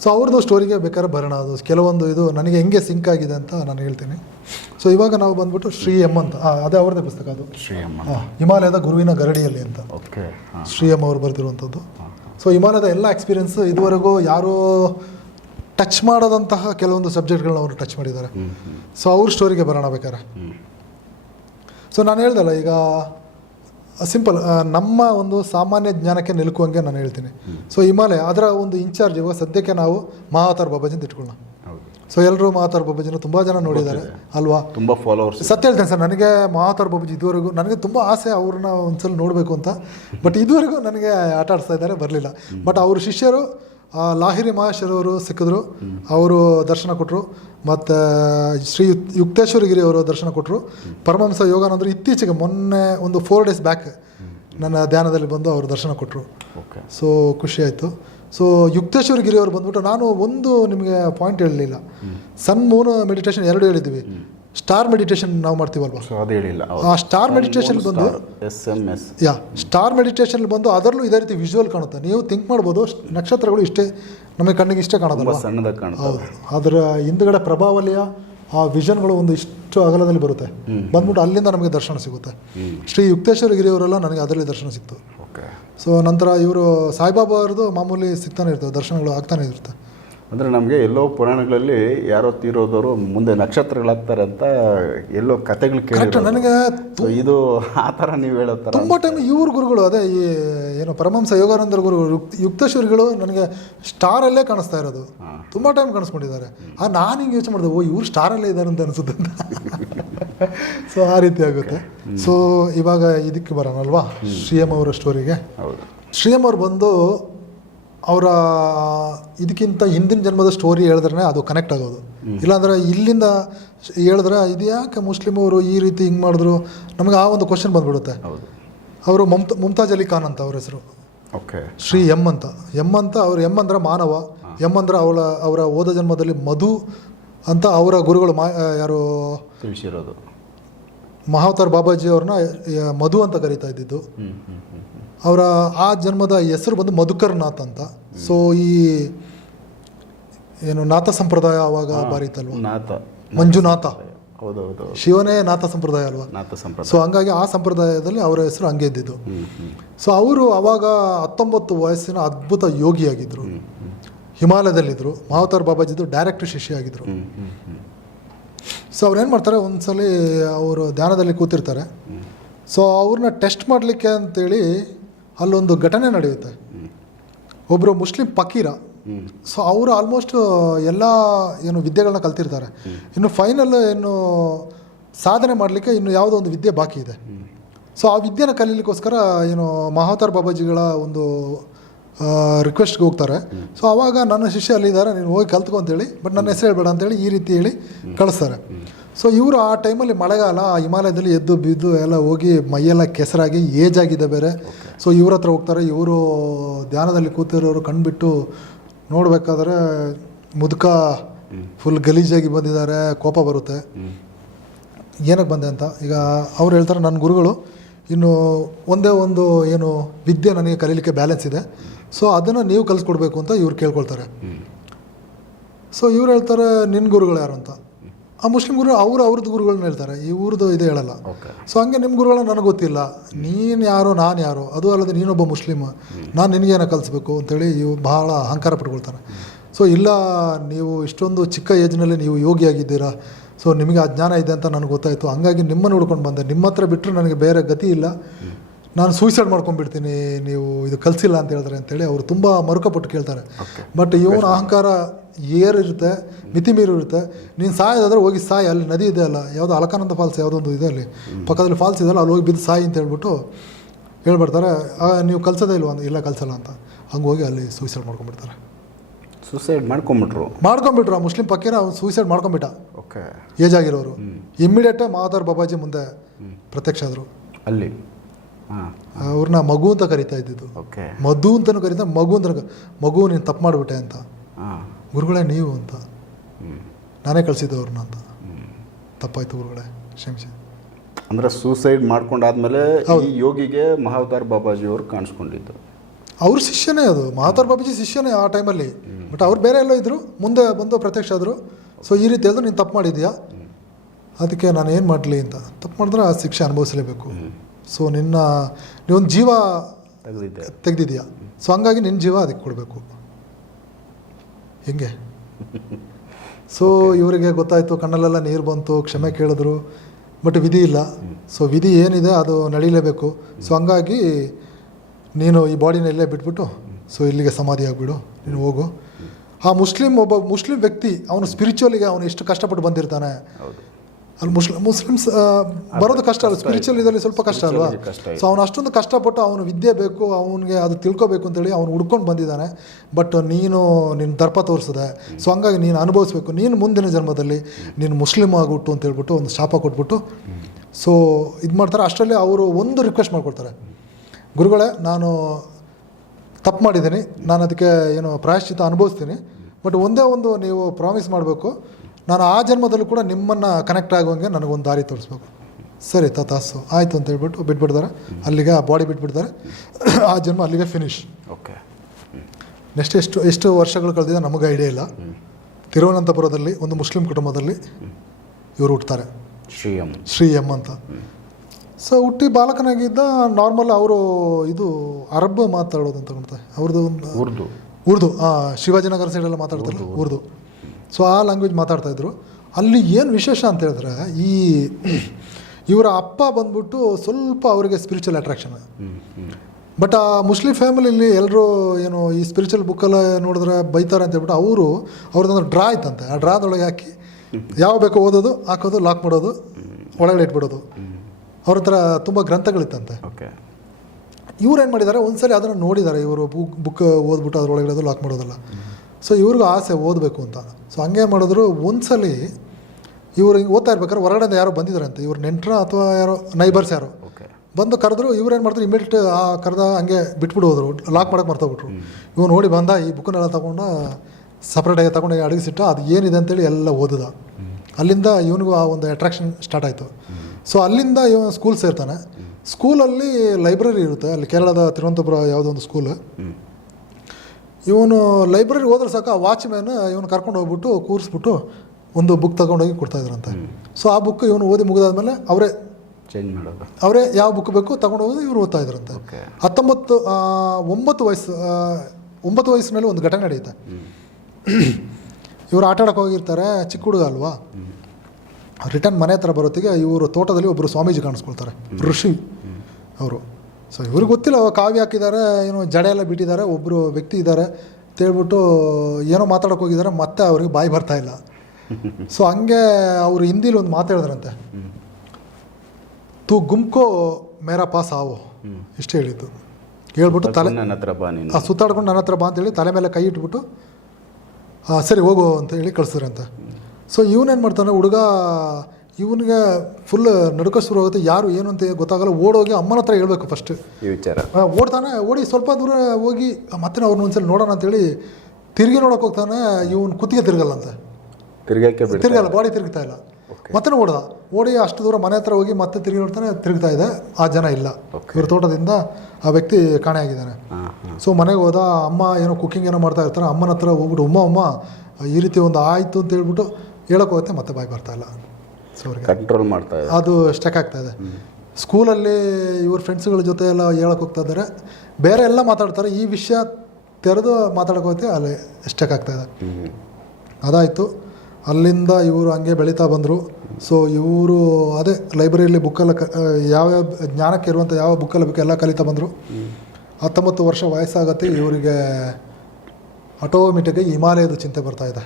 [SPEAKER 2] ಸೊ ಅವ್ರದ್ದು ಸ್ಟೋರಿಗೆ ಬೇಕಾದ್ರೆ ಬರೋಣ. ಅದು ಕೆಲವೊಂದು ಇದು ನನಗೆ ಹೆಂಗೆ ಸಿಂಕ್ ಆಗಿದೆ ಅಂತ ನಾನು ಹೇಳ್ತೀನಿ. ಸೊ ಇವಾಗ ನಾವು ಬಂದ್ಬಿಟ್ಟು ಶ್ರೀ ಎಂ ಅಂತ ಅದೇ ಅವ್ರದ್ದೇ ಪುಸ್ತಕ ಅದು.
[SPEAKER 1] ಶ್ರೀ
[SPEAKER 2] ಎಂ ಹಿಮಾಲಯದ ಗುರುವಿನ ಗರಡಿಯಲ್ಲಿ ಅಂತ.
[SPEAKER 1] ಓಕೆ
[SPEAKER 2] ಶ್ರೀ ಎಂ ಅವರು ಬರೆದಿರುವಂಥದ್ದು. ಸೊ ಹಿಮಾಲಯದ ಎಲ್ಲ ಎಕ್ಸ್ಪೀರಿಯನ್ಸ್ ಇದುವರೆಗೂ ಯಾರೂ ಟಚ್ ಮಾಡದಂತಹ ಕೆಲವೊಂದು ಸಬ್ಜೆಕ್ಟ್ಗಳನ್ನ ಅವರು ಟಚ್ ಮಾಡಿದ್ದಾರೆ. ಸೊ ಅವ್ರ ಸ್ಟೋರಿಗೆ ಬರೋಣ ಬೇಕಾರೆ ಸೊ ನಾನು ಹೇಳ್ದಲ್ಲ ಈಗ ಸಿಂಪಲ್ ನಮ್ಮ ಒಂದು ಸಾಮಾನ್ಯ ಜ್ಞಾನಕ್ಕೆ ನಿಲುಕುವಂಗೆ ನಾನು ಹೇಳ್ತೀನಿ. ಸೊ ಹಿಮಾಲಯ ಅದರ ಒಂದು ಇನ್ಚಾರ್ಜ್ ಇವಾಗ ಸದ್ಯಕ್ಕೆ ನಾವು ಮಹಾತಾರ್ ಬಾಬಾಜಿ ಅಂತ ಇಟ್ಕೊಳ್ಳೋಣ ಸೊ ಎಲ್ಲರೂ ಮಹಾತಾರ್ ಬಾಬಾಜಿನ ತುಂಬ ಜನ ನೋಡಿದ್ದಾರೆ ಅಲ್ವಾ?
[SPEAKER 1] ತುಂಬ ಫಾಲೋವರ್ಸ್
[SPEAKER 2] ಸತ್ಯ ಹೇಳ್ತೇನೆ ಸರ್ ನನಗೆ ಮಹಾತಾರ್ ಬಾಬಾಜಿ ಇದುವರೆಗೂ ನನಗೆ ತುಂಬ ಆಸೆ ಅವ್ರನ್ನ ಒಂದ್ಸಲ ನೋಡಬೇಕು ಅಂತ. ಬಟ್ ಇದುವರೆಗೂ ನನಗೆ ಆಟ ಆಡಿಸ್ತಾ ಇದ್ದಾರೆ ಬರಲಿಲ್ಲ. ಬಟ್ ಅವ್ರ ಶಿಷ್ಯರು ಲಾಹಿರಿ ಮಹೇಶ್ವರವರು ಸಿಕ್ಕಿದ್ರು. ಅವರು ದರ್ಶನ ಕೊಟ್ಟರು ಮತ್ತು ಶ್ರೀ ಯುಕ್ತೇಶ್ವರ ಯುಕ್ತೇಶ್ವರಗಿರಿ ಅವರು ದರ್ಶನ ಕೊಟ್ಟರು ಪರಮಹಂಸ ಯೋಗಾನಂದರು ಇತ್ತೀಚೆಗೆ ಮೊನ್ನೆ ಒಂದು ಫೋರ್ ಡೇಸ್ ಬ್ಯಾಕ್ ನನ್ನ ಧ್ಯಾನದಲ್ಲಿ ಬಂದು ಅವರು ದರ್ಶನ ಕೊಟ್ಟರು ಸೊ ಖುಷಿಯಾಯಿತು ಸೊ ಯುಕ್ತೇಶ್ವರ ಗಿರಿ ಅವರು ಬಂದ್ಬಿಟ್ಟು ನಾನು ಒಂದು ನಿಮಗೆ ಪಾಯಿಂಟ್ ಹೇಳಲಿಲ್ಲ. ಸನ್ ಮೂನ್ ಮೆಡಿಟೇಷನ್ ಎರಡು ಹೇಳಿದ್ವಿ ಸ್ಟಾರ್ ಮೆಡಿಟೇಷನ್ ನಾವು ಮಾಡ್ತೀವಲ್ವಾ?
[SPEAKER 1] ಸೊ ಅದು ಹೇಳಿಲ್ಲ
[SPEAKER 2] ಆ ಸ್ಟಾರ್ ಮೆಡಿಟೇಷನ್ ಬಂದು
[SPEAKER 1] ಎಸ್ ಎಂ ಎಸ್
[SPEAKER 2] ಯಾ ಸ್ಟಾರ್ ಮೆಡಿಟೇಷನ್ ಬಂದು ಅದರಲ್ಲೂ ಇದೇ ರೀತಿ ವಿಜುವಲ್ ಕಾಣುತ್ತೆ. ನೀವು ಥಿಂಕ್ ಮಾಡ್ಬೋದು ನಕ್ಷತ್ರಗಳು ಇಷ್ಟೇ ನಮಗೆ ಕಣ್ಣಿಗೆ ಇಷ್ಟೇ ಕಾಣೋದಲ್ಲ
[SPEAKER 1] ಸಣ್ಣದಾಗಿ
[SPEAKER 2] ಹೌದು. ಅದರ ಹಿಂದುಗಡೆ ಪ್ರಭಾವಲಯ ಆ ವಿಷನ್ಗಳು ಒಂದು ಇಷ್ಟು ಅಗಲದಲ್ಲಿ ಬರುತ್ತೆ. ಬಂದ್ಬಿಟ್ಟು ಅಲ್ಲಿಂದ ನಮಗೆ ದರ್ಶನ ಸಿಗುತ್ತೆ. ಶ್ರೀ ಯುಕ್ತೇಶ್ವರ ಗಿರಿಯವರೆಲ್ಲ ನನಗೆ ಅದರಲ್ಲಿ ದರ್ಶನ ಸಿಕ್ತು.
[SPEAKER 1] ಓಕೆ
[SPEAKER 2] ಸೊ ನಂತರ ಇವರು ಸಾಯಿಬಾಬಾ ಅವ್ರದ್ದು ಮಾಮೂಲಿ ಸಿಗ್ತಾನೆ ಇರ್ತವೆ ದರ್ಶನಗಳು ಆಗ್ತಾನೆ ಇರುತ್ತೆ.
[SPEAKER 1] ಅಂದರೆ ನಮಗೆ ಎಲ್ಲೋ ಪುರಾಣಗಳಲ್ಲಿ ಯಾರೋ ತೀರೋದವರು ಮುಂದೆ ನಕ್ಷತ್ರಗಳಾಗ್ತಾರೆ ಅಂತ ಎಲ್ಲೋ ಕತೆಗಳು ಕೇಳಿ
[SPEAKER 2] ನನಗೆ
[SPEAKER 1] ಇದು ಆ ಥರ ನೀವು ಹೇಳೋ ಥರ
[SPEAKER 2] ತುಂಬ ಟೈಮ್ ಇವ್ರ ಗುರುಗಳು ಅದೇ ಈ ಏನು ಪರಮಹಂಸ ಯೋಗಾನಂದರ ಗುರು ಯುಕ್- ಯುಕ್ತೇಶ್ವರಿಗಳು ನನಗೆ ಸ್ಟಾರಲ್ಲೇ ಕಾಣಿಸ್ತಾ ಇರೋದು. ತುಂಬ ಟೈಮ್ ಕಾಣಿಸ್ಕೊಂಡಿದ್ದಾರೆ. ಆ ನಾನು ಹಿಂಗೆ ಯೋಚನೆ ಮಾಡಿದೆ ಓ ಇವ್ರು ಸ್ಟಾರಲ್ಲೇ ಇದ್ದಾರೆ ಅಂತ ಅನಿಸುತ್ತೆ ಸೊ ಆ ರೀತಿ ಆಗುತ್ತೆ. ಸೊ ಇವಾಗ ಇದಕ್ಕೆ ಬರೋಣಲ್ವಾ? ಶ್ರೀಯಮ್ ಶ್ರೀ ಎಂ ಅವರ ಸ್ಟೋರಿಗೆ
[SPEAKER 1] ಹೌದು.
[SPEAKER 2] ಶ್ರೀ ಎಂ ಅವ್ರು ಬಂದು ಅವರ ಇದಕ್ಕಿಂತ ಹಿಂದಿನ ಜನ್ಮದ ಸ್ಟೋರಿ ಹೇಳಿದ್ರೆ ಅದು ಕನೆಕ್ಟ್ ಆಗೋದು. ಇಲ್ಲಾಂದ್ರೆ ಇಲ್ಲಿಂದ ಹೇಳಿದ್ರೆ ಇದು ಯಾಕೆ ಮುಸ್ಲಿಮ್ ಅವರು ಈ ರೀತಿ ಹಿಂಗೆ ಮಾಡಿದ್ರು? ನಮಗೆ ಆ ಒಂದು ಕ್ವಶನ್ ಬಂದ್ಬಿಡುತ್ತೆ. ಅವರು ಮಮತ ಮುಮ್ತಾಜ್ ಅಲಿ ಖಾನ್ ಅಂತ ಅವ್ರ ಹೆಸರು.
[SPEAKER 1] ಓಕೆ.
[SPEAKER 2] ಶ್ರೀ ಎಂ ಅಂತ. ಎಂ ಅಂತ ಅವ್ರು ಎಂ ಅಂದ್ರೆ ಮಾನವ. ಎಂ ಅಂದ್ರೆ ಅವಳ ಅವರ ಓದ ಜನ್ಮದಲ್ಲಿ ಮಧು ಅಂತ ಅವರ ಗುರುಗಳು ಮಾ ಯಾರು?
[SPEAKER 1] ತಿಳಿಸಿರೋದು
[SPEAKER 2] ಮಹಾವತಾರ್ ಬಾಬಾಜಿ ಅವ್ರನ್ನ ಮಧು ಅಂತ ಕರೀತಾ ಇದ್ದಿದ್ದು. ಅವರ ಆ ಜನ್ಮದ ಹೆಸರು ಬಂದು ಮಧುಕರ್ನಾಥ್ ಅಂತ. ಸೊ ಈ ಏನು ನಾಥ ಸಂಪ್ರದಾಯ ಅವಾಗ ಬಾರಿತಲ್ವ
[SPEAKER 1] ನಾಥ
[SPEAKER 2] ಮಂಜುನಾಥ.
[SPEAKER 1] ಹೌದು.
[SPEAKER 2] ಶಿವನೇ ನಾಥ ಸಂಪ್ರದಾಯ ಅಲ್ವಾ?
[SPEAKER 1] ನಾಥ ಸಂಪ್ರದಾಯ.
[SPEAKER 2] ಸೊ ಹಂಗಾಗಿ ಆ ಸಂಪ್ರದಾಯದಲ್ಲಿ ಅವರ ಹೆಸರು ಹಂಗೆ ಇದ್ದಿದ್ದು. ಸೊ ಅವರು ಅವಾಗ ಹತ್ತೊಂಬತ್ತು ವಯಸ್ಸಿನ ಅದ್ಭುತ ಯೋಗಿಯಾಗಿದ್ದರು ಹಿಮಾಲಯದಲ್ಲಿದ್ದರು ಮಾವತಾರ್ ಬಾಬಾಜಿದು ಡೈರೆಕ್ಟ್ ಶಿಷ್ಯ ಆಗಿದ್ದರು ಸೊ ಅವ್ರು ಏನು ಮಾಡ್ತಾರೆ? ಒಂದ್ಸಲಿ ಅವರು ಧ್ಯಾನದಲ್ಲಿ ಕೂತಿರ್ತಾರೆ. ಸೊ ಅವ್ರನ್ನ ಟೆಸ್ಟ್ ಮಾಡಲಿಕ್ಕೆ ಅಂತೇಳಿ ಅಲ್ಲೊಂದು ಘಟನೆ ನಡೆಯುತ್ತೆ. ಒಬ್ಬರು ಮುಸ್ಲಿಂ
[SPEAKER 1] ಪಕೀರ
[SPEAKER 2] ಸೊ ಅವರು ಆಲ್ಮೋಸ್ಟ್ ಎಲ್ಲ ಏನು ವಿದ್ಯೆಗಳನ್ನ ಕಲ್ತಿರ್ತಾರೆ. ಇನ್ನು ಫೈನಲ್ ಏನು ಸಾಧನೆ ಮಾಡಲಿಕ್ಕೆ ಇನ್ನು ಯಾವುದೋ ಒಂದು ವಿದ್ಯೆ ಬಾಕಿ ಇದೆ. ಸೊ ಆ ವಿದ್ಯೆನ ಕಲೀಲಿಕ್ಕೋಸ್ಕರ ಏನು ಮಹಾತಾರ್ ಬಾಬಾಜಿಗಳ ಒಂದು ರಿಕ್ವೆಸ್ಟ್ಗೆ ಹೋಗ್ತಾರೆ. ಸೊ ಆವಾಗ ನನ್ನ ಶಿಷ್ಯ ಅಲ್ಲಿದ್ದಾರೆ ನೀನು ಹೋಗಿ ಕಲ್ತ್ಕೊ ಅಂತೇಳಿ ಬಟ್ ನನ್ನ ಹೆಸರು ಹೇಳ್ಬೇಡ ಅಂತೇಳಿ ಈ ರೀತಿ ಹೇಳಿ ಕಳಿಸ್ತಾರೆ. ಸೊ ಇವರು ಆ ಟೈಮಲ್ಲಿ ಮಳೆಗಾಲ ಆ ಹಿಮಾಲಯದಲ್ಲಿ ಎದ್ದು ಬಿದ್ದು ಎಲ್ಲ ಹೋಗಿ ಮೈಯೆಲ್ಲ ಕೆಸರಾಗಿ ಏಜ್ ಆಗಿದೆ ಬೇರೆ. ಸೊ ಇವ್ರ ಹತ್ರ ಹೋಗ್ತಾರೆ. ಇವರು ಧ್ಯಾನದಲ್ಲಿ ಕೂತಿರೋರು ಕಣ್ಬಿಟ್ಟು ನೋಡಬೇಕಾದ್ರೆ ಮುದುಕ ಫುಲ್ ಗಲೀಜಾಗಿ ಬಂದಿದ್ದಾರೆ ಕೋಪ ಬರುತ್ತೆ. ಏನಕ್ಕೆ ಬಂದೆ ಅಂತ? ಈಗ ಅವ್ರು ಹೇಳ್ತಾರೆ ನನ್ನ ಗುರುಗಳು ಇನ್ನು ಒಂದೇ ಒಂದು ಏನು ವಿದ್ಯೆ ನನಗೆ ಕಲೀಲಿಕ್ಕೆ ಬ್ಯಾಲೆನ್ಸ್ ಇದೆ. ಸೊ ಅದನ್ನು ನೀವು ಕಲಿಸ್ಕೊಡ್ಬೇಕು ಅಂತ ಇವ್ರು ಕೇಳ್ಕೊಳ್ತಾರೆ. ಸೊ ಇವ್ರು ಹೇಳ್ತಾರೆ ನಿನ್ನ ಗುರುಗಳು ಯಾರು? ಅಂತ. ಆ ಮುಸ್ಲಿಂ ಗುರು ಅವರು ಅವ್ರದ್ದು ಗುರುಗಳನ್ನ ಹೇಳ್ತಾರೆ. ಈ ಊರದ್ದು ಇದು ಹೇಳಲ್ಲ. ಸೊ ಹಂಗೆ ನಿಮ್ಮ ಗುರುಗಳನ್ನ ನನಗೆ ಗೊತ್ತಿಲ್ಲ. ನೀನು ಯಾರೋ ನಾನು ಯಾರೋ ಅದು ಅಲ್ಲದೆ ನೀನೊಬ್ಬ ಮುಸ್ಲಿಮ್. ನಾನು ನಿನಗೇನೋ ಕಲಿಸ್ಬೇಕು ಅಂತೇಳಿ ಇವು ಬಹಳ ಅಹಂಕಾರ ಪಟ್ಕೊಳ್ತಾರೆ ಸೊ ಇಲ್ಲ ನೀವು ಇಷ್ಟೊಂದು ಚಿಕ್ಕ ಏಜ್ನಲ್ಲಿ ನೀವು ಯೋಗಿಯಾಗಿದ್ದೀರಾ. ಸೊ ನಿಮಗೆ ಆ ಜ್ಞಾನ ಇದೆ ಅಂತ ನನಗೆ ಗೊತ್ತಾಯಿತು. ಹಂಗಾಗಿ ನಿಮ್ಮನ್ನು ಹುಡ್ಕೊಂಡು ಬಂದೆ. ನಿಮ್ಮ ಹತ್ರ ಬಿಟ್ಟರೆ ನನಗೆ ಬೇರೆ ಗತಿ ಇಲ್ಲ. ನಾನು ಸೂಸೈಡ್ ಮಾಡ್ಕೊಂಡ್ಬಿಡ್ತೀನಿ ನೀವು ಇದು ಕಲಿಸಿಲ್ಲ ಅಂತ ಹೇಳಿದ್ರೆ ಅಂತೇಳಿ ಅವರು ತುಂಬ ಮರುಕಪಟ್ಟು ಕೇಳ್ತಾರೆ. ಬಟ್ ಇವನ ಅಹಂಕಾರ ಏರಿರುತ್ತೆ ಮಿತಿ ಮೀರಿ ಇರುತ್ತೆ. ನೀನು ಸಾಯೋದಾದ್ರೆ ಹೋಗಿ ಸಾಯಿ ಅಲ್ಲಿ ನದಿ ಇದೆ ಅಲ್ಲ ಯಾವುದೋ ಅಲಕಾನಂದ ಫಾಲ್ಸ್ ಯಾವುದೊಂದು ಇದೆ ಅಲ್ಲಿ. ಪಕ್ಕದಲ್ಲಿ ಫಾಲ್ಸ್ ಇದೆಯಲ್ಲ ಅಲ್ಲಿ ಹೋಗಿ ಬಿದ್ದು ಸಾಯಿ ಅಂತ ಹೇಳ್ಬಿಟ್ಟು ಹೇಳ್ಬಿಡ್ತಾರೆ "ಆ, ನೀವು ಕಲ್ಸೋದೇ ಇಲ್ವ? ಇಲ್ಲ ಕಲ್ಸಲ್ಲ ಅಂತ. ಹಂಗೆ ಹೋಗಿ ಅಲ್ಲಿ ಸೂಸೈಡ್ ಮಾಡ್ಕೊಂಡ್ಬಿಡ್ತಾರೆ.
[SPEAKER 1] ಸೂಸೈಡ್ ಮಾಡ್ಕೊಂಬಿಟ್ರು.
[SPEAKER 2] ಮಾಡ್ಕೊಂಬಿಟ್ರು ಆ ಮುಸ್ಲಿಂ ಪಕ್ಕೀರ ಅವ್ನು ಸೂಸೈಡ್ ಮಾಡ್ಕೊಂಬಿಟ್ಟ
[SPEAKER 1] ಓಕೆ
[SPEAKER 2] ಏಜ್ ಆಗಿರೋರು. ಇಮ್ಮಿಡಿಯೇಟ್ ಮಹಾದಾರ್ ಬಾಬಾಜಿ ಮುಂದೆ ಪ್ರತ್ಯಕ್ಷ ಆದರು.
[SPEAKER 1] ಅಲ್ಲಿ.
[SPEAKER 2] ಅವ್ರನ್ನ ಮಗು ಅಂತ ಕರಿತಾ ಇದ್ದಿದ್ದು.
[SPEAKER 1] ಓಕೆ.
[SPEAKER 2] ಮಧು ಅಂತಲೂ ಕರೀತಾ ಮಗು ಅಂತ ಮಗು ನೀನು ತಪ್ಪು ಮಾಡಿಬಿಟ್ಟೆ ಅಂತ. ಗುರುಗಳೇ ನೀವು ಅಂತ. ನಾನೇ ಕಳಿಸಿದ್ದು ಅವ್ರನ್ನ ಅಂತ. ತಪ್ಪಾಯ್ತು ಗುರುಗಳೇ ಕ್ಷಮಿಸಿ.
[SPEAKER 1] ಅಂದರೆ ಸೂಸೈಡ್ ಮಾಡ್ಕೊಂಡಾದ್ಮೇಲೆ ಈ ಯೋಗಿಗೆ ಮಹಾವತಾರ್ ಬಾಬಾಜಿ ಅವರು ಕಾಣಿಸ್ಕೊಂಡಿದ್ದು.
[SPEAKER 2] ಅವ್ರ ಶಿಷ್ಯನೇ ಅದು. ಮಹಾತಾರ್ ಬಾಬಾಜಿ ಶಿಷ್ಯನೇ ಆ ಟೈಮಲ್ಲಿ. ಬಟ್ ಅವ್ರು ಬೇರೆ ಎಲ್ಲೋ ಇದ್ದರು ಮುಂದೆ ಬಂದು ಪ್ರತ್ಯಕ್ಷ ಆದರು. ಸೊ ಈ ರೀತಿ ಹೇಳಿದ್ರು ನೀನು ತಪ್ಪು ಮಾಡಿದ್ಯಾ? ಅದಕ್ಕೆ ನಾನು ಏನು ಮಾಡಲಿ ಅಂತ. ತಪ್ಪು ಮಾಡಿದ್ರೆ ಆ ಶಿಕ್ಷೆ ಅನುಭವಿಸಲೇಬೇಕು. ಸೊ ನಿನ್ನ ನೀವೊಂದು ಜೀವ
[SPEAKER 1] ತೆಗೆದಿದ್ದೆ
[SPEAKER 2] ತೆಗೆದಿದ್ಯಾ ಸೊ ಹಂಗಾಗಿ ನಿನ್ನ ಜೀವ ಅದಕ್ಕೆ ಕೊಡಬೇಕು. ಹೆಂಗೆ? ಸೊ ಇವರಿಗೆ ಗೊತ್ತಾಯಿತು ಕಣ್ಣಲ್ಲೆಲ್ಲ ನೀರು ಬಂತು ಕ್ಷಮೆ ಕೇಳಿದ್ರು ಬಟ್ ವಿಧಿ ಇಲ್ಲ. ಸೊ ವಿಧಿ ಏನಿದೆ ಅದು ನಡೀಲೇಬೇಕು. ಸೊ ಹಂಗಾಗಿ ನೀನು ಈ ಬಾಡಿನ ಇಲ್ಲೇ ಬಿಟ್ಬಿಟ್ಟು ಸೊ ಇಲ್ಲಿಗೆ ಸಮಾಧಿ ಆಗಿಬಿಡು ನೀನು ಹೋಗು. ಆ ಮುಸ್ಲಿಂ ಒಬ್ಬ ಮುಸ್ಲಿಂ ವ್ಯಕ್ತಿ ಅವನು ಸ್ಪಿರಿಚುವಲಿಗೆ ಅವನು ಎಷ್ಟು ಕಷ್ಟಪಟ್ಟು ಬಂದಿರ್ತಾನೆ. ಅಲ್ಲಿ ಮುಸ್ಲಿಂ ಮುಸ್ಲಿಮ್ಸ್ ಬರೋದು ಕಷ್ಟ ಅಲ್ಲ ಸ್ಪಿರಿಚುವಲ್ ಇದರಲ್ಲಿ ಸ್ವಲ್ಪ ಕಷ್ಟ ಅಲ್ವಾ? ಸೊ ಅವನು ಅಷ್ಟೊಂದು ಕಷ್ಟಪಟ್ಟು ಅವನು ವಿದ್ಯೆ ಬೇಕು ಅವನಿಗೆ ಅದು ತಿಳ್ಕೊಬೇಕು ಅಂತೇಳಿ ಅವನು ಹುಡ್ಕೊಂಡು ಬಂದಿದ್ದಾನೆ. ಬಟ್ ನೀನು ನಿನ್ನ ದರ್ಪ ತೋರಿಸಿದೆ. ಸೊ ಹಂಗಾಗಿ ನೀನು ಅನುಭವಿಸ್ಬೇಕು. ನೀನು ಮುಂದಿನ ಜನ್ಮದಲ್ಲಿ ನೀನು ಮುಸ್ಲಿಮ್ ಆಗಿಬಿಟ್ಟು ಅಂತ ಹೇಳ್ಬಿಟ್ಟು ಒಂದು ಶಾಪ ಕೊಟ್ಬಿಟ್ಟು ಸೊ ಇದು ಮಾಡ್ತಾರೆ. ಅಷ್ಟರಲ್ಲಿ ಅವರು ಒಂದು ರಿಕ್ವೆಸ್ಟ್ ಮಾಡ್ಕೊಡ್ತಾರೆ. ಗುರುಗಳೇ ನಾನು ತಪ್ಪು ಮಾಡಿದ್ದೀನಿ. ನಾನು ಅದಕ್ಕೆ ಏನು ಪ್ರಾಯಶ್ಚಿತ ಅನುಭವಿಸ್ತೀನಿ. ಬಟ್ ಒಂದೇ ಒಂದು ನೀವು ಪ್ರಾಮಿಸ್ ಮಾಡಬೇಕು. ನಾನು ಆ ಜನ್ಮದಲ್ಲೂ ಕೂಡ ನಿಮ್ಮನ್ನು ಕನೆಕ್ಟ್ ಆಗುವಂಗೆ ನನಗೊಂದು ದಾರಿ ತೋರಿಸ್ಬೇಕು. ಸರಿ ತಾಸು ಆಯಿತು ಅಂತ ಹೇಳ್ಬಿಟ್ಟು ಬಿಟ್ಬಿಡ್ತಾರೆ. ಅಲ್ಲಿಗೆ ಆ ಬಾಡಿ ಬಿಟ್ಬಿಡ್ತಾರೆ. ಆ ಜನ್ಮ ಅಲ್ಲಿಗೆ ಫಿನಿಶ್
[SPEAKER 1] ಓಕೆ
[SPEAKER 2] ನೆಕ್ಸ್ಟ್ ಎಷ್ಟು ಎಷ್ಟು ವರ್ಷಗಳು ಕಳೆದಿದೆ ನಮಗೆ ಐಡಿಯಾ ಇಲ್ಲ. ತಿರುವನಂತಪುರದಲ್ಲಿ ಒಂದು ಮುಸ್ಲಿಂ ಕುಟುಂಬದಲ್ಲಿ ಇವರು ಹುಟ್ತಾರೆ.
[SPEAKER 1] ಶ್ರೀ ಎಂ
[SPEAKER 2] ಶ್ರೀ ಎಂ ಅಂತ. ಸೊ ಹುಟ್ಟಿ ಬಾಲಕನಾಗಿದ್ದ ನಾರ್ಮಲ್ ಅವರು ಇದು ಅರಬ್ ಮಾತಾಡೋದು ಅಂತ ಅವ್ರದ್ದು ಒಂದು
[SPEAKER 1] ಉರ್ದು.
[SPEAKER 2] ಉರ್ದು ಶಿವಾಜಿನಗರ ಸೈಡೆಲ್ಲ ಮಾತಾಡ್ತಾರೆ ಉರ್ದು. ಸೊ ಆ ಲ್ಯಾಂಗ್ವೇಜ್ ಮಾತಾಡ್ತಾ ಇದ್ರು. ಅಲ್ಲಿ ಏನು ವಿಶೇಷ ಅಂತ ಹೇಳಿದ್ರೆ ಈ ಇವರ ಅಪ್ಪ ಬಂದ್ಬಿಟ್ಟು ಸ್ವಲ್ಪ ಅವರಿಗೆ ಸ್ಪಿರಿಚುವಲ್ ಅಟ್ರಾಕ್ಷನ್ ಬಟ್ ಆ ಮುಸ್ಲಿಂ ಫ್ಯಾಮಿಲಿಯಲ್ಲಿ ಎಲ್ಲರೂ ಏನು ಈ ಸ್ಪಿರಿಚುವಲ್ ಬುಕ್ಕಲ್ಲಿ ನೋಡಿದ್ರೆ ಬೈತಾರೆ ಅಂತ ಹೇಳ್ಬಿಟ್ಟು ಅವರು ಅವ್ರದ್ದೊಂದು ಡ್ರಾ ಇತ್ತಂತೆ. ಆ ಡ್ರಾದೊಳಗೆ ಹಾಕಿ ಯಾವ ಬೇಕೋ ಓದೋದು ಹಾಕೋದು ಲಾಕ್ ಮಾಡೋದು ಒಳಗಡೆ ಇಟ್ಬಿಡೋದು. ಅವ್ರ ಹತ್ರ ತುಂಬ ಗ್ರಂಥಗಳಿತ್ತಂತೆ.
[SPEAKER 1] ಓಕೆ
[SPEAKER 2] ಇವ್ರು ಏನು ಮಾಡಿದ್ದಾರೆ ಒಂದ್ಸಲಿ ಅದನ್ನು ನೋಡಿದ್ದಾರೆ ಇವರು ಬುಕ್ ಬುಕ್ ಓದ್ಬಿಟ್ಟು ಅದ್ರೊಳಗಡೆ ಅದು ಲಾಕ್ ಮಾಡೋದಲ್ಲ. ಸೊ ಇವ್ರಿಗೂ ಆಸೆ ಓದಬೇಕು ಅಂತ. ಸೊ ಹಂಗೆ ಮಾಡಿದ್ರು ಒಂದ್ಸಲಿ ಇವ್ರು ಹಿಂಗೆ ಓದ್ತಾ ಇರ್ಬೇಕಾದ್ರೆ ಹೊರಗಡೆಯಿಂದ ಯಾರೋ ಬಂದಿದ್ದಾರಂತೆ. ಇವ್ರು ನೆಂಟ್ರ ಅಥವಾ ಯಾರೋ ನೈಬರ್ಸ್ ಯಾರೋ. ಬಂದು ಕರೆದ್ರು ಇವ್ರು ಏನು ಮಾಡಿದ್ರು ಇಮಿಡಿಯೇಟ್ ಆ ಕರೆದ ಹಂಗೆ ಬಿಟ್ಬಿಟ್ಟು ಹೋದ್ರು ಲಾಕ್ ಮಾಡಕ್ಕೆ ಮರ್ತೋಗ್ಬಿಟ್ರು ಇವ್ನು ನೋಡಿ ಬಂದ ಈ ಬುಕ್ಕನ್ನೆಲ್ಲ ತೊಗೊಂಡು ಸಪ್ರೇಟಾಗಿ ತೊಗೊಂಡು ಅಡಗಿಸಿಟ್ಟ ಅದು ಏನಿದೆ ಅಂತೇಳಿ ಎಲ್ಲ ಓದಿದ. ಅಲ್ಲಿಂದ ಇವನಿಗೂ ಆ ಒಂದು ಅಟ್ರಾಕ್ಷನ್ ಸ್ಟಾರ್ಟ್ ಆಯಿತು. ಸೊ ಅಲ್ಲಿಂದ ಇವನು ಸ್ಕೂಲ್ ಸೇರ್ತಾನೆ. ಸ್ಕೂಲಲ್ಲಿ ಲೈಬ್ರರಿ ಇರುತ್ತೆ ಅಲ್ಲಿ ಕೇರಳದ ತಿರುವನಂತಪುರ ಯಾವುದೋ ಒಂದು ಸ್ಕೂಲ್ ಇವನು ಲೈಬ್ರರಿ ಹೋದ್ರೆ ಸಾಕು ಆ ವಾಚ್ಮ್ಯಾನ್ ಇವನು ಕರ್ಕೊಂಡು ಹೋಗ್ಬಿಟ್ಟು ಕೂರಿಸ್ಬಿಟ್ಟು ಒಂದು ಬುಕ್ ತಗೊಂಡೋಗಿ ಕೊಡ್ತಾ ಇದ್ರಂತೆ ಸೊ ಆ ಬುಕ್ ಇವನು ಓದಿ ಮುಗಿದಾದ್ಮೇಲೆ ಅವರೇ
[SPEAKER 1] ಚೇಂಜ್ ಮಾಡೋದು.
[SPEAKER 2] ಅವರೇ ಯಾವ ಬುಕ್ ಬೇಕು ತಗೊಂಡು ಹೋಗೋದು ಇವ್ರು ಓದ್ತಾ ಇದ್ರಂತೆ ಹತ್ತೊಂಬತ್ತು ಒಂಬತ್ತು ವಯಸ್ಸು ಒಂಬತ್ತು ವಯಸ್ಸಿನಲ್ಲಿ ಒಂದು ಘಟನೆ ನಡೆಯುತ್ತೆ. ಇವರು ಆಟ ಆಡಕ್ಕೆ ಹೋಗಿರ್ತಾರೆ ಚಿಕ್ಕ ಹುಡುಗ ಅಲ್ವಾ? ರಿಟರ್ನ್ ಮನೆ ಹತ್ರ ಬರೋತ್ತಿಗೆ ಇವರು ತೋಟದಲ್ಲಿ ಒಬ್ಬರು ಸ್ವಾಮೀಜಿ ಕಾಣಿಸ್ಕೊಳ್ತಾರೆ ಋಷಿ ಅವರು. ಸೊ ಇವ್ರಿಗೆ ಗೊತ್ತಿಲ್ಲ ಕಾವ್ಯ ಹಾಕಿದ್ದಾರೆ ಏನೋ ಜಡೆ ಎಲ್ಲ ಬಿಟ್ಟಿದ್ದಾರೆ ಒಬ್ಬರು ವ್ಯಕ್ತಿ ಇದ್ದಾರೆ ಅಂತ ಹೇಳ್ಬಿಟ್ಟು ಏನೋ ಮಾತಾಡೋಕೆ ಹೋಗಿದ್ದಾರೆ ಮತ್ತೆ ಅವ್ರಿಗೆ ಬಾಯಿ ಬರ್ತಾ ಇಲ್ಲ. ಸೊ ಹಂಗೆ ಅವರು ಹಿಂದಿಲಿ ಒಂದು ಮಾತಾಡಿದ್ರಂತೆ ತು ಗುಮ್ಕೋ ಮೇರಾ ಪಾಸ್ ಆವೋ ಇಷ್ಟೇ ಹೇಳಿದ್ದು. ಹೇಳ್ಬಿಟ್ಟು ತಲೆ
[SPEAKER 1] ನನ್ನ ಹತ್ರ ಬಾ ನೀನು.
[SPEAKER 2] ಸುತ್ತಾಡ್ಕೊಂಡು ನನ್ನ ಹತ್ರ ಬಾ ಅಂತೇಳಿ ತಲೆ ಮೇಲೆ ಕೈ ಇಟ್ಬಿಟ್ಟು ಸರಿ ಹೋಗು ಅಂತ ಹೇಳಿ ಕಳಿಸಿದ್ರಂತೆ. ಸೊ ಇವನೇನು ಮಾಡ್ತಾನೆ ಹುಡುಗ ಇವನಿಗೆ ಫುಲ್ ನಡುಕ ಶುರು ಆಗುತ್ತೆ. ಯಾರು ಏನು ಅಂತ ಗೊತ್ತಾಗಲ್ಲ. ಓಡೋಗಿ ಅಮ್ಮನ ಹತ್ರ ಹೇಳ್ಬೇಕು ಫಸ್ಟ್
[SPEAKER 1] ಈ ವಿಚಾರ.
[SPEAKER 2] ಓಡ್ತಾನೆ ಓಡಿ ಸ್ವಲ್ಪ ದೂರ ಹೋಗಿ ಮತ್ತೆ ಅವ್ರನ್ನ ಒಂದ್ಸಲ ನೋಡೋಣ ಅಂತೇಳಿ ತಿರುಗಿ ನೋಡೋಕೆ ಹೋಗ್ತಾನೆ. ಇವನ್ ಕುತ್ತಿಗೆ ತಿರುಗಲ್ಲಂತೆ
[SPEAKER 1] ತಿರ್ಗಕ್ಕೆ ಬಿಡ್ತಾರೆ
[SPEAKER 2] ತಿರುಗಲ್ಲ ಬಾಡಿ ತಿರುಗ್ತಾ ಇಲ್ಲ. ಮತ್ತೆ ಓಡ್ದ ಓಡಿ ಅಷ್ಟು ದೂರ ಮನೆ ಹತ್ರ ಹೋಗಿ ಮತ್ತೆ ತಿರುಗಿ ನೋಡ್ತಾನೆ ತಿರುಗ್ತಾ ಇದೆ. ಆ ಜನ ಇಲ್ಲ. ಇವ್ರ ತೋಟದಿಂದ ಆ ವ್ಯಕ್ತಿ ಕಾಣೆಯಾಗಿದ್ದಾನೆ
[SPEAKER 1] ಹಾಂ ಹಾಂ.
[SPEAKER 2] ಸೊ ಮನೆಗೆ ಹೋದ ಅಮ್ಮ ಏನೋ ಕುಕ್ಕಿಂಗ್ ಏನೋ ಮಾಡ್ತಾ ಇರ್ತಾರೆ ಅಮ್ಮನ ಹತ್ರ ಹೋಗ್ಬಿಟ್ಟು ಉಮ್ಮ ಅಮ್ಮ ಈ ರೀತಿ ಒಂದು ಆಯಿತು ಅಂತ ಹೇಳ್ಬಿಟ್ಟು ಹೇಳೋಕೆ ಹೋಗುತ್ತೆ ಮತ್ತೆ ಬಾಯಿ ಬರ್ತಾ ಇಲ್ಲ.
[SPEAKER 1] ಕಂಟ್ರೋಲ್ ಮಾಡ್ತಾ ಇದೆ.
[SPEAKER 2] ಅದು ಸ್ಟಕ್ ಆಗ್ತಾ ಇದೆ. ಸ್ಕೂಲಲ್ಲಿ ಇವ್ರ ಫ್ರೆಂಡ್ಸ್ಗಳ ಜೊತೆ ಎಲ್ಲ ಹೇಳಕ್ಕೆ ಹೋಗ್ತಾ ಇದ್ದಾರೆ ಬೇರೆ ಎಲ್ಲ ಮಾತಾಡ್ತಾರೆ. ಈ ವಿಷಯ ತೆರೆದು ಮಾತಾಡೋಕೆ ಹೋಗ್ತೀವಿ ಅಲ್ಲಿ ಸ್ಟಕ್ ಆಗ್ತಾ ಇದೆ. ಅದಾಯಿತು. ಅಲ್ಲಿಂದ ಇವರು ಹಂಗೆ ಬೆಳೀತಾ ಬಂದರು. ಸೊ ಇವರು ಅದೇ ಲೈಬ್ರರಿಯಲ್ಲಿ ಬುಕ್ಕೆಲ್ಲ ಕ ಯಾವ್ಯಾವ ಜ್ಞಾನಕ್ಕೆ ಇರುವಂಥ ಯಾವ ಬುಕ್ಕೆಲ್ಲ ಬೇಕು ಎಲ್ಲ ಕಲಿತಾ ಬಂದರು. ಹತ್ತೊಂಬತ್ತು ವರ್ಷ ವಯಸ್ಸಾಗತ್ತೆ ಇವರಿಗೆ ಆಟೋಮೆಟಿಕ್ಕಾಗಿ ಹಿಮಾಲಯದ ಚಿಂತೆ ಬರ್ತಾ ಇದೆ.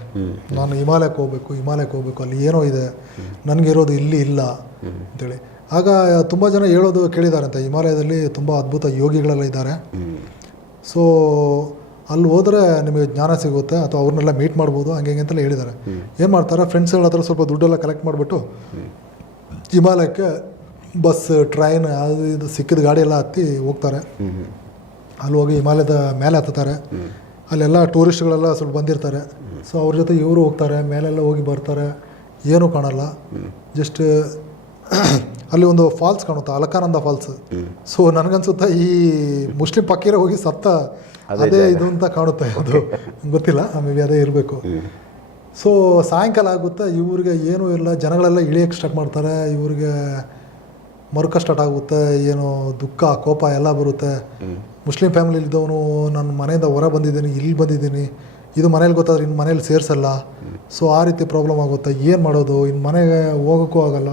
[SPEAKER 2] ನಾನು ಹಿಮಾಲಯಕ್ಕೆ ಹೋಗ್ಬೇಕು ಹಿಮಾಲಯಕ್ಕೆ ಹೋಗ್ಬೇಕು ಅಲ್ಲಿ ಏನೋ ಇದೆ. ನನಗೆ ಇರೋದು ಇಲ್ಲಿ ಇಲ್ಲ ಅಂತೇಳಿ. ಆಗ ತುಂಬ ಜನ ಹೇಳೋದು ಕೇಳಿದಾರಂತೆ ಹಿಮಾಲಯದಲ್ಲಿ ತುಂಬ ಅದ್ಭುತ ಯೋಗಿಗಳೆಲ್ಲ ಇದ್ದಾರೆ. ಸೊ ಅಲ್ಲಿ ಹೋದರೆ ನಿಮಗೆ ಜ್ಞಾನ ಸಿಗುತ್ತೆ ಅಥವಾ ಅವ್ರನ್ನೆಲ್ಲ ಮೀಟ್ ಮಾಡ್ಬೋದು ಹಂಗೆ ಹಿಂಗೆ ಅಂತೆಲ್ಲ ಹೇಳಿದ್ದಾರೆ. ಏನು ಮಾಡ್ತಾರೆ ಫ್ರೆಂಡ್ಸ್ಗಳ ಹತ್ರ ಸ್ವಲ್ಪ ದುಡ್ಡೆಲ್ಲ ಕಲೆಕ್ಟ್ ಮಾಡಿಬಿಟ್ಟು ಹಿಮಾಲಯಕ್ಕೆ ಬಸ್ ಟ್ರೈನ್ ಅದು ಇದು ಸಿಕ್ಕಿದ ಗಾಡಿ ಎಲ್ಲ ಹತ್ತಿ ಹೋಗ್ತಾರೆ. ಅಲ್ಲಿ ಹೋಗಿ ಹಿಮಾಲಯದ ಮೇಲೆ ಹತ್ತುತ್ತಾರೆ. ಅಲ್ಲೆಲ್ಲ ಟೂರಿಸ್ಟ್ಗಳೆಲ್ಲ ಸ್ವಲ್ಪ ಬಂದಿರ್ತಾರೆ. ಸೊ ಅವ್ರ ಜೊತೆ ಇವರು ಹೋಗ್ತಾರೆ ಮೇಲೆಲ್ಲ ಹೋಗಿ ಬರ್ತಾರೆ. ಏನೂ ಕಾಣಲ್ಲ. ಜಸ್ಟ್ ಅಲ್ಲಿ ಒಂದು ಫಾಲ್ಸ್ ಕಾಣುತ್ತೆ ಅಲಕಾನಂದ ಫಾಲ್ಸ್. ಸೊ ನನಗನ್ಸುತ್ತೆ ಈ ಮುಸ್ಲಿಂ ಪಕ್ಕೀರ ಹೋಗಿ ಸತ್ತ ಅದೇ ಇದು ಅಂತ ಕಾಣುತ್ತೆ ಅದು. ಗೊತ್ತಿಲ್ಲ ಮೇ ಬಿ ಅದೇ ಇರಬೇಕು. ಸೊ ಸಾಯಂಕಾಲ ಆಗುತ್ತೆ ಇವ್ರಿಗೆ ಏನೂ ಇಲ್ಲ ಜನಗಳೆಲ್ಲ ಇಳಿಯೋಕ್ಕೆ ಸ್ಟಾರ್ಟ್ ಮಾಡ್ತಾರೆ. ಇವ್ರಿಗೆ ಮರುಕ ಸ್ಟಾರ್ಟ್ ಆಗುತ್ತೆ ಏನು ದುಃಖ ಕೋಪ ಎಲ್ಲ ಬರುತ್ತೆ. ಮುಸ್ಲಿಂ ಫ್ಯಾಮಿಲಿ ಇದ್ದವನು ನಾನು ಮನೆಯಿಂದ ಹೊರ ಬಂದಿದ್ದೀನಿ ಇಲ್ಲಿ ಬಂದಿದ್ದೀನಿ ಇದು ಮನೇಲಿ ಗೊತ್ತಾದ್ರೆ ಇನ್ನು ಮನೇಲಿ ಸೇರಿಸಲ್ಲ. ಸೊ ಆ ರೀತಿ ಪ್ರಾಬ್ಲಮ್ ಆಗುತ್ತೆ. ಏನು ಮಾಡೋದು? ಇನ್ನು ಮನೆಗೆ ಹೋಗೋಕ್ಕೂ ಆಗಲ್ಲ.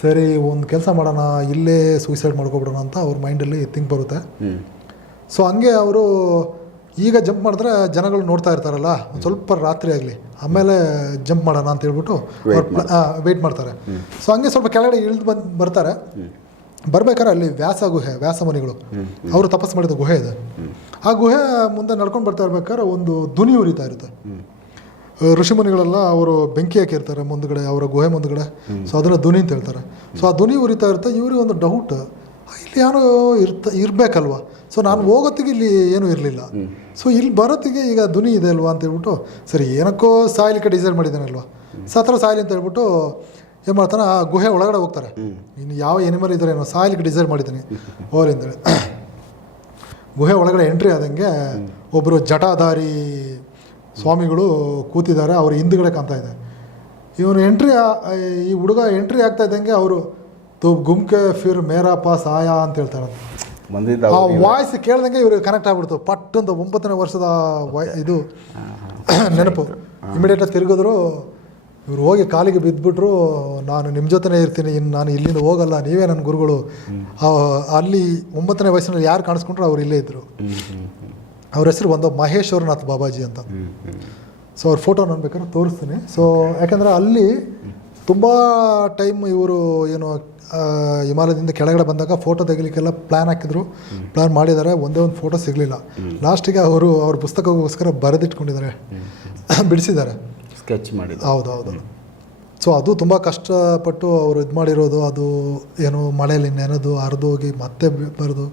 [SPEAKER 2] ಸರಿ ಒಂದು ಕೆಲಸ ಮಾಡೋಣ ಇಲ್ಲೇ ಸೂಸೈಡ್ ಮಾಡ್ಕೊಬಿಡೋಣ ಅಂತ ಅವ್ರ ಮೈಂಡಲ್ಲಿ ಥಿಂಕ್ ಬರುತ್ತೆ. ಸೊ ಹಂಗೆ ಅವರು ಈಗ ಜಂಪ್ ಮಾಡಿದ್ರೆ ಜನಗಳು ನೋಡ್ತಾ ಇರ್ತಾರಲ್ಲ ಒಂದು ಸ್ವಲ್ಪ ರಾತ್ರಿ ಆಗಲಿ ಆಮೇಲೆ ಜಂಪ್ ಮಾಡೋಣ ಅಂತ ಹೇಳ್ಬಿಟ್ಟು ವೆಯ್ಟ್ ಮಾಡ್ತಾರೆ. ಸೊ ಹಂಗೆ ಸ್ವಲ್ಪ ಕೆಳಗಡೆ ಇಳಿದು ಬಂದು ಬರ್ತಾರೆ. ಬರ್ಬೇಕಾದ್ರೆ ಅಲ್ಲಿ ವ್ಯಾಸ ಗುಹೆ ವ್ಯಾಸ ಮುನಿಗಳು. ಅವರು ತಪಸ್ ಮಾಡಿದ ಗುಹೆ ಇದೆ. ಆ ಗುಹೆ ಮುಂದೆ ನಡ್ಕೊಂಡು ಬರ್ತಾ ಇರ್ಬೇಕಾದ್ರೆ ಒಂದು ಧ್ವನಿ ಉರಿತಾ ಇರುತ್ತೆ. ಋಷಿಮುನಿಗಳೆಲ್ಲ ಅವರು ಬೆಂಕಿ ಹಾಕಿರ್ತಾರೆ ಮುಂದ್ಗಡೆ ಅವರ ಗುಹೆ ಮುಂದ್ಗಡೆ. ಸೊ ಅದನ್ನ ಧ್ವನಿ ಅಂತ ಹೇಳ್ತಾರೆ. ಸೊ ಆ ಧ್ವನಿ ಉರಿತಾ ಇರುತ್ತೆ. ಇವ್ರಿಗೆ ಒಂದು ಡೌಟ್ ಇಲ್ಲಿ ಯಾರೋ ಇರ್ತ ಇರ್ಬೇಕಲ್ವ? ಸೊ ನಾನು ಹೋಗೋತ್ತಿಗೆ ಇಲ್ಲಿ ಏನೂ ಇರಲಿಲ್ಲ. ಸೊ ಇಲ್ಲಿ ಬರೋತ್ತಿಗೆ ಈಗ ಧ್ವನಿ ಇದೆ ಅಲ್ವಾ ಅಂತ ಹೇಳ್ಬಿಟ್ಟು ಸರಿ ಏನಕ್ಕೋ ಸಾಯ್ಲಿಕ್ಕೆ ಡಿಸೈಡ್ ಮಾಡಿದ್ದಾನಲ್ವಾ ಸತ್ರ ಸಾಯ್ಲಿ ಅಂತ ಹೇಳ್ಬಿಟ್ಟು ಏನು ಮಾಡ್ತಾನೆ? ಆ ಗುಹೆ ಒಳಗಡೆ ಹೋಗ್ತಾರೆ. ಇನ್ನು ಯಾವ ಎನಿಮಲ್ ಇದ್ದಾರೆ ಏನೋ ಸಾಯ್ಲಿಕ್ಕೆ ಡಿಸೈಡ್ ಮಾಡಿದ್ದೀನಿ. ಓರ್ ಅಂತೇಳಿ ಗುಹೆ ಒಳಗಡೆ ಎಂಟ್ರಿ ಆದಂಗೆ ಒಬ್ಬರು ಜಟಾಧಾರಿ ಸ್ವಾಮಿಗಳು ಕೂತಿದ್ದಾರೆ. ಅವ್ರ ಹಿಂದುಗಡೆ ಕಾಣ್ತಾ ಇದೆ ಇವನು ಎಂಟ್ರಿ ಈ ಹುಡುಗ ಎಂಟ್ರಿ ಆಗ್ತಾ ಇದ್ದಂಗೆ ಅವರು ತು ಗುಮ್ಕೆ ಫಿರ್ ಮೇರಾ ಪಾಸ್ ಆಯಾ ಅಂತ ಹೇಳ್ತಾರೆ. ಆ ವಾಯ್ಸ್ ಕೇಳ್ದಂಗೆ ಇವ್ರಿಗೆ ಕನೆಕ್ಟ್ ಆಗ್ಬಿಡ್ತು. ಪಟ್ ಅಂತ ಒಂಬತ್ತನೇ ವರ್ಷದ ವಯ ಇದು ನೆನಪು. ಇಮಿಡಿಯೇಟಾಗಿ ತಿರುಗಿದ್ರು ಇವ್ರು ಹೋಗಿ ಕಾಲಿಗೆ ಬಿದ್ದುಬಿಟ್ರು ನಾನು ನಿಮ್ಮ ಜೊತೆನೇ ಇರ್ತೀನಿ ಇನ್ನು ನಾನು ಇಲ್ಲಿಂದ ಹೋಗಲ್ಲ, ನೀವೇ ನನ್ನ ಗುರುಗಳು. ಅಲ್ಲಿ ಒಂಬತ್ತನೇ ವಯಸ್ಸಿನಲ್ಲಿ ಯಾರು ಕಾಣಿಸ್ಕೊಂಡ್ರು ಅವ್ರು ಇಲ್ಲೇ ಇದ್ದರು ಅವ್ರ ಹೆಸರು ಒಂದು ಮಹೇಶ್ವರನಾಥ್ ಬಾಬಾಜಿ ಅಂತ. ಸೊ ಅವ್ರ ಫೋಟೋ ನಾನು ಬೇಕಾದ್ರೆ ತೋರಿಸ್ತೀನಿ. ಸೊ ಯಾಕಂದರೆ ಅಲ್ಲಿ ತುಂಬ ಟೈಮ್ ಇವರು ಏನು ಹಿಮಾಲಯದಿಂದ ಕೆಳಗಡೆ ಬಂದಾಗ ಫೋಟೋ ತೆಗಿಲಿಕ್ಕೆಲ್ಲ ಪ್ಲ್ಯಾನ್ ಹಾಕಿದ್ರು. ಪ್ಲ್ಯಾನ್ ಮಾಡಿದ್ದಾರೆ ಒಂದೇ ಒಂದು ಫೋಟೋ ಸಿಗಲಿಲ್ಲ. ಲಾಸ್ಟಿಗೆ ಅವರು ಅವ್ರ ಪುಸ್ತಕಕ್ಕೋಸ್ಕರ ಬರೆದಿಟ್ಕೊಂಡಿದ್ದಾರೆ. ಬಿಡಿಸಿದ್ದಾರೆ.
[SPEAKER 1] ಸ್ಕೆಚ್ ಮಾಡಿದ್ದು
[SPEAKER 2] ಹೌದು ಹೌದು ಸೊ ಅದು ತುಂಬ ಕಷ್ಟಪಟ್ಟು ಅವರು ಇದು ಮಾಡಿರೋದು ಅದು ಏನು ಮಳೆಯಲ್ಲಿ ನೆನೆದು ಹರಿದು ಹೋಗಿ ಮತ್ತೆ ಬರೆದು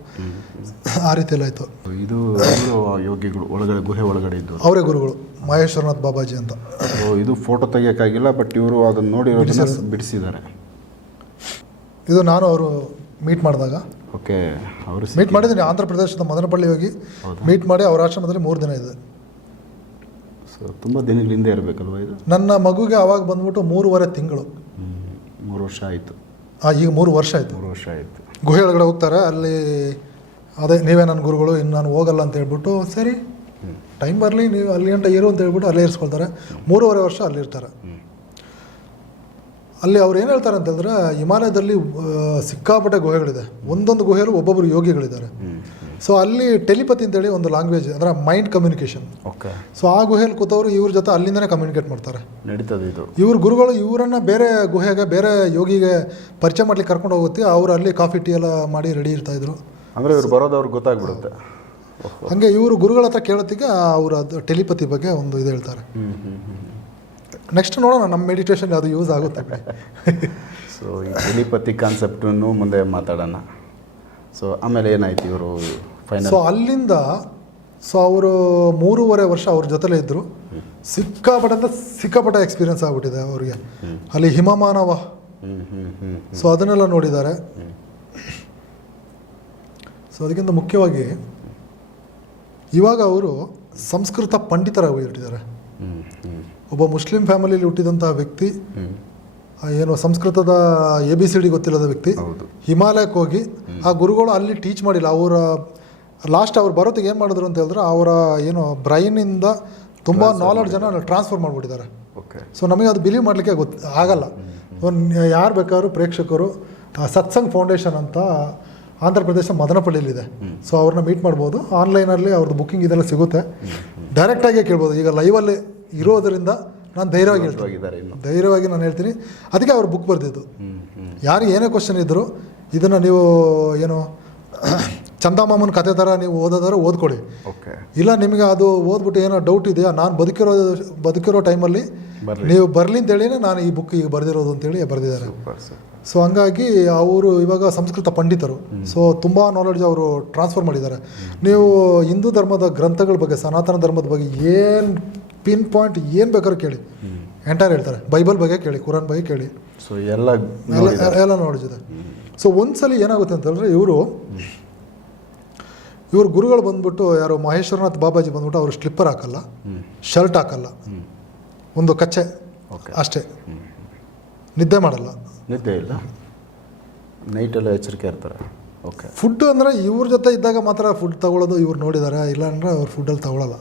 [SPEAKER 2] ಆ ರೀತಿ ಎಲ್ಲ ಆಯಿತು.
[SPEAKER 1] ಇದು ಯೋಗಿಗಳು ಒಳಗಡೆ ಗುಹೆ ಒಳಗಡೆ ಇದ್ದು.
[SPEAKER 2] ಅವರೇ ಗುರುಗಳು ಮಹೇಶ್ವರನಾಥ್ ಬಾಬಾಜಿ ಅಂತ.
[SPEAKER 1] ಸೊ ಇದು ಫೋಟೋ ತೆಗಿಯೋಕ್ಕಾಗಿಲ್ಲ ಬಟ್ ಇವರು ಅದನ್ನು ನೋಡಿರೋದನ್ನ ಬಿಡಿಸಿದ್ದಾರೆ.
[SPEAKER 2] ಇದು ನಾನು ಅವರು ಮೀಟ್ ಮಾಡಿದಾಗ.
[SPEAKER 1] ಓಕೆ ಅವರು
[SPEAKER 2] ಮೀಟ್ ಮಾಡಿದ್ದೀನಿ ಆಂಧ್ರ ಪ್ರದೇಶದ ಮದನಪಳ್ಳಿ ಹೋಗಿ ಮೀಟ್ ಮಾಡಿ ಅವರ ಆಶ್ರಮದಲ್ಲಿ ಮೂರು ದಿನ ಇದೆ
[SPEAKER 1] ತುಂಬ ದಿನಗಳಿಂದ ಇರಬೇಕಲ್ವ ಇದು?
[SPEAKER 2] ನನ್ನ ಮಗುಗೆ ಅವಾಗ ಬಂದ್ಬಿಟ್ಟು ಮೂರುವರೆ ತಿಂಗಳು.
[SPEAKER 1] ಮೂರು ವರ್ಷ ಆಯಿತು.
[SPEAKER 2] ಆ, ಈಗ ಮೂರು ವರ್ಷ ಆಯಿತು.
[SPEAKER 1] ಮೂರು ವರ್ಷ ಆಯಿತು.
[SPEAKER 2] ಗುಹೆ ಒಳಗಡೆ ಹೋಗ್ತಾರೆ ಅಲ್ಲಿ ಅದೇ ನೀವೇ ನನ್ನ ಗುರುಗಳು ಇನ್ನು ನಾನು ಹೋಗಲ್ಲ ಅಂತ ಹೇಳ್ಬಿಟ್ಟು ಸರಿ ಟೈಮ್ ಬರಲಿ ನೀವು ಅಲ್ಲಿ ಗಂಟ ಇರು ಅಂತ ಹೇಳ್ಬಿಟ್ಟು ಅಲ್ಲೇ ಇರಿಸ್ಕೊಳ್ತಾರೆ. ಮೂರುವರೆ ವರ್ಷ ಅಲ್ಲಿರ್ತಾರೆ ಅಲ್ಲಿ ಅವ್ರು ಏನು ಹೇಳ್ತಾರೆ ಅಂತಂದರೆ ಹಿಮಾಲಯದಲ್ಲಿ ಸಿಕ್ಕಾಪಟ್ಟೆ ಗುಹೆಗಳಿದೆ. ಒಂದೊಂದು ಗುಹೆಯಲ್ಲೂ ಒಬ್ಬೊಬ್ಬರು ಯೋಗಿಗಳಿದ್ದಾರೆ. ಸೊ ಅಲ್ಲಿ ಟೆಲಿಪತಿ ಅಂತೇಳಿ ಒಂದು ಲ್ಯಾಂಗ್ವೇಜ್ ಅಂದರೆ ಮೈಂಡ್ ಕಮ್ಯುನಿಕೇಷನ್
[SPEAKER 1] ಓಕೆ
[SPEAKER 2] ಸೊ ಆ ಗುಹೆಯಲ್ಲಿ ಕೂತವರು ಇವ್ರ ಜೊತೆ ಅಲ್ಲಿಂದನೇ ಕಮ್ಯುನಿಕೇಟ್ ಮಾಡ್ತಾರೆ.
[SPEAKER 1] ನಡೀತದೆ ಇದು.
[SPEAKER 2] ಇವ್ರ ಗುರುಗಳು ಇವರನ್ನ ಬೇರೆ ಗುಹೆಗೆ ಬೇರೆ ಯೋಗಿಗೆ ಪರಿಚಯ ಮಾಡ್ಲಿಕ್ಕೆ ಕರ್ಕೊಂಡು ಹೋಗುತ್ತೆ. ಅವ್ರು ಅಲ್ಲಿ ಕಾಫಿ ಟೀ ಎಲ್ಲ ಮಾಡಿ ರೆಡಿ ಇರ್ತಾಯಿದ್ರು
[SPEAKER 1] ಅಂದರೆ ಇವ್ರು ಬರೋದು ಅವ್ರಿಗೆ ಗೊತ್ತಾಗ್ಬಿಡುತ್ತೆ.
[SPEAKER 2] ಹಾಗೆ ಇವರು ಗುರುಗಳ ಹತ್ರ ಕೇಳೋತ್ತಿಗೆ ಅವರು ಅದು ಟೆಲಿಪತಿ ಬಗ್ಗೆ ಒಂದು ಇದು ಹೇಳ್ತಾರೆ. ನೆಕ್ಸ್ಟ್ ನೋಡೋಣ ನಮ್ಮ ಮೆಡಿಟೇಷನ್ ಅದು ಯೂಸ್ ಆಗುತ್ತೆ.
[SPEAKER 1] ಸೊ ಈ ಟೆಲಿಪತಿ ಕಾನ್ಸೆಪ್ಟನ್ನು ಮುಂದೆ ಮಾತಾಡೋಣ. ಸೊ ಆಮೇಲೆ ಏನಾಯ್ತು ಇವರು ಫೈನಲ್
[SPEAKER 2] ಸೊ ಅಲ್ಲಿಂದ ಸೊ ಅವರು ಮೂರುವರೆ ವರ್ಷ ಅವ್ರ ಜೊತೆಲೇ ಇದ್ದರು ಸಿಕ್ಕಾಪಟ್ಟೆ ಅಂತ ಸಿಕ್ಕಾಪಟ್ಟೆ ಎಕ್ಸ್ಪೀರಿಯನ್ಸ್ ಆಗ್ಬಿಟ್ಟಿದೆ ಅವರಿಗೆ. ಅಲ್ಲಿ ಹಿಮಮಾನವ. ಸೊ ಅದನ್ನೆಲ್ಲ ನೋಡಿದ್ದಾರೆ. ಸೊ ಅದಕ್ಕಿಂತ ಮುಖ್ಯವಾಗಿ ಇವಾಗ ಅವರು ಸಂಸ್ಕೃತ ಪಂಡಿತರಾಗಿ
[SPEAKER 1] ಹುಟ್ಟಿದ್ದಾರೆ
[SPEAKER 2] ಒಬ್ಬ ಮುಸ್ಲಿಂ ಫ್ಯಾಮಿಲಿಯಲ್ಲಿ ಹುಟ್ಟಿದಂತಹ ವ್ಯಕ್ತಿ ಏನು ಸಂಸ್ಕೃತದ ಎ ಬಿ ಸಿ ಡಿ ಗೊತ್ತಿಲ್ಲದ ವ್ಯಕ್ತಿ. ಹಿಮಾಲಯಕ್ಕೆ ಹೋಗಿ ಆ ಗುರುಗಳು ಅಲ್ಲಿ ಟೀಚ್ ಮಾಡಿಲ್ಲ. ಅವರ ಲಾಸ್ಟ್ ಅವ್ರು ಬರೋತ್ತಿಗೆ ಏನು ಮಾಡಿದ್ರು ಅಂತ ಹೇಳಿದ್ರೆ ಅವರ ಏನು ಬ್ರೈನಿಂದ ತುಂಬ ನಾಲೆಡ್ಜನ್ನು ಟ್ರಾನ್ಸ್ಫರ್ ಮಾಡಿಬಿಟ್ಟಿದ್ದಾರೆ.
[SPEAKER 1] ಓಕೆ
[SPEAKER 2] ಸೊ ನಮಗೆ ಅದು ಬಿಲೀವ್ ಮಾಡಲಿಕ್ಕೆ ಗೊತ್ತು ಆಗಲ್ಲ. ಯಾರು ಬೇಕಾದ್ರೂ ಪ್ರೇಕ್ಷಕರು ಸತ್ಸಂಗ್ ಫೌಂಡೇಶನ್ ಅಂತ ಆಂಧ್ರ ಪ್ರದೇಶ ಮದನಪಳ್ಳಿಯಲ್ಲಿದೆ. ಸೊ ಅವ್ರನ್ನ ಮೀಟ್ ಮಾಡ್ಬೋದು. ಆನ್ಲೈನಲ್ಲಿ ಅವ್ರದ್ದು ಬುಕ್ಕಿಂಗ್ ಇದೆಲ್ಲ ಸಿಗುತ್ತೆ. ಡೈರೆಕ್ಟಾಗೇ ಕೇಳ್ಬೋದು. ಈಗ ಲೈವಲ್ಲಿ ಇರೋದರಿಂದ ನಾನು ಧೈರ್ಯವಾಗಿ ಹೇಳ್ತೀನಿ. ಧೈರ್ಯವಾಗಿ ನಾನು ಹೇಳ್ತೀನಿ. ಅದಕ್ಕೆ ಅವ್ರು ಬುಕ್ ಬರೆದಿದ್ದು. ಯಾರಿಗೆ ಏನೇ ಕ್ವಶನ್ ಇದ್ದರೂ ಇದನ್ನು ನೀವು ಏನು ಚಂದಮಾಮನ ಕತೆ ಥರ ನೀವು ಓದೋದಾದ್ರೆ ಓದ್ಕೊಳ್ಳಿ
[SPEAKER 1] ಓಕೆ
[SPEAKER 2] ಇಲ್ಲ ನಿಮಗೆ ಅದು ಓದ್ಬಿಟ್ಟು ಏನೋ ಡೌಟ್ ಇದೆಯಾ? ನಾನು ಬದುಕಿರೋ ಬದುಕಿರೋ ಟೈಮಲ್ಲಿ. ನೀವು ಬರಲಿ ಅಂತೇಳಿನೇ ನಾನು ಈ ಬುಕ್ ಈಗ ಬರೆದಿರೋದು ಅಂತೇಳಿ ಬರೆದಿದ್ದಾರೆ. ಸೊ ಹಂಗಾಗಿ ಅವರು ಇವಾಗ ಸಂಸ್ಕೃತ ಪಂಡಿತರು. ಸೊ ತುಂಬ ನಾಲೆಡ್ಜ್ ಅವರು ಟ್ರಾನ್ಸ್ಫರ್ ಮಾಡಿದ್ದಾರೆ. ನೀವು ಹಿಂದೂ ಧರ್ಮದ ಗ್ರಂಥಗಳ ಬಗ್ಗೆ ಸನಾತನ ಧರ್ಮದ ಬಗ್ಗೆ ಏನು ಪಿನ್ ಪಾಯಿಂಟ್ ಏನು ಬೇಕಾದ್ರೂ ಕೇಳಿ. ಎಂಟರ್ ಹೇಳ್ತಾರೆ. ಬೈಬಲ್ ಬಗ್ಗೆ ಕೇಳಿ ಕುರಾನ್ ಬಗ್ಗೆ ಕೇಳಿ.
[SPEAKER 1] ಸೊ ಎಲ್ಲ
[SPEAKER 2] ಎಲ್ಲ ಇದೆ. ಸೊ ಒಂದ್ಸಲಿ ಏನಾಗುತ್ತೆ ಅಂತ ಹೇಳಿದ್ರೆ ಇವರು ಇವ್ರ ಗುರುಗಳು ಬಂದ್ಬಿಟ್ಟು ಯಾರು ಮಹೇಶ್ವರನಾಥ್ ಬಾಬಾಜಿ ಬಂದ್ಬಿಟ್ಟು ಅವರು ಸ್ಲಿಪ್ಪರ್ ಹಾಕಲ್ಲ ಶರ್ಟ್ ಹಾಕಲ್ಲ. ಒಂದು ಕಚ್ಚೆ
[SPEAKER 1] ಓಕೆ
[SPEAKER 2] ಅಷ್ಟೇ. ನಿದ್ದೆ ಮಾಡಲ್ಲ.
[SPEAKER 1] ನಿದ್ದೆ ಇಲ್ಲ. ನೈಟೆಲ್ಲ ಎಚ್ಚರಿಕೆ ಇರ್ತಾರೆ. ಓಕೆ
[SPEAKER 2] ಫುಡ್ ಅಂದರೆ ಇವ್ರ ಜೊತೆ ಇದ್ದಾಗ ಮಾತ್ರ ಫುಡ್ ತಗೊಳ್ಳೋದು ಇವ್ರು ನೋಡಿದ್ದಾರೆ ಇಲ್ಲ ಅಂದರೆ ಅವ್ರು ಫುಡ್ಡಲ್ಲಿ ತಗೊಳ್ಳಲ್ಲ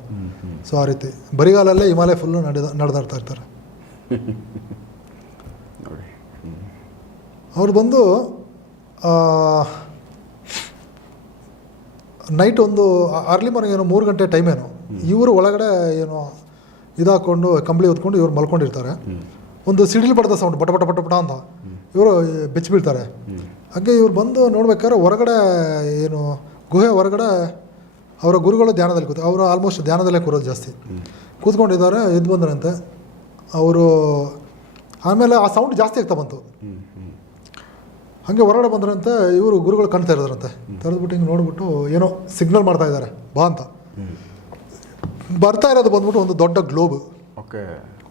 [SPEAKER 2] ಸೊ ಆ ರೀತಿ. ಬರಿಗಾಲಲ್ಲೇ ಹಿಮಾಲಯ ಫುಲ್ಲು ನಡೆದ ನಡೆದಾಡ್ತಾ ಇರ್ತಾರೆ. ಅವ್ರು ಬಂದು ನೈಟ್ ಒಂದು ಅರ್ಲಿ ಮಾರ್ನಿಂಗ್ ಏನೋ ಮೂರು ಗಂಟೆ ಟೈಮ್ ಏನೋ ಇವರು ಒಳಗಡೆ ಏನೋ ಇದಾಕೊಂಡು ಕಂಬಳಿ ಹೊತ್ಕೊಂಡು ಇವ್ರು ಮಲ್ಕೊಂಡಿರ್ತಾರೆ. ಒಂದು ಸಿಡಿಲ್ ಬಡ್ದ ಸೌಂಡ್ ಬಟ ಬಟ ಬಟ ಬಟ ಅಂತ. ಇವರು ಬೆಚ್ಚಿ ಬೀಳ್ತಾರೆ ಹಾಗೆ ಇವ್ರು ಬಂದು ನೋಡ್ಬೇಕಾದ್ರೆ ಹೊರಗಡೆ ಏನು ಗುಹೆ ಹೊರಗಡೆ ಅವರ ಗುರುಗಳು ಧ್ಯಾನದಲ್ಲಿ ಕೂತು ಅವರು ಆಲ್ಮೋಸ್ಟ್ ಧ್ಯಾನದಲ್ಲೇ ಕೂರೋದು ಜಾಸ್ತಿ. ಕೂತ್ಕೊಂಡಿದ್ದಾರೆ ಎದ್ದು ಬಂದ್ರಂತೆ. ಅವರು ಆಮೇಲೆ ಆ ಸೌಂಡ್ ಜಾಸ್ತಿ ಆಗ್ತಾ ಬಂತು. ಹಾಗೆ ಹೊರಗಡೆ ಬಂದ್ರಂತೆ ಇವರು ಗುರುಗಳು ಕಾಣ್ತಾ ಇರೋದ್ರಂತೆ. ತೆರೆದ್ಬಿಟ್ಟು ಹಿಂಗೆ ನೋಡ್ಬಿಟ್ಟು ಏನೋ ಸಿಗ್ನಲ್ ಮಾಡ್ತಾ ಇದ್ದಾರೆ ಬಾ ಅಂತ. ಬರ್ತಾ ಇರೋದು ಬಂದ್ಬಿಟ್ಟು ಒಂದು ದೊಡ್ಡ ಗ್ಲೋಬ್
[SPEAKER 1] ಓಕೆ.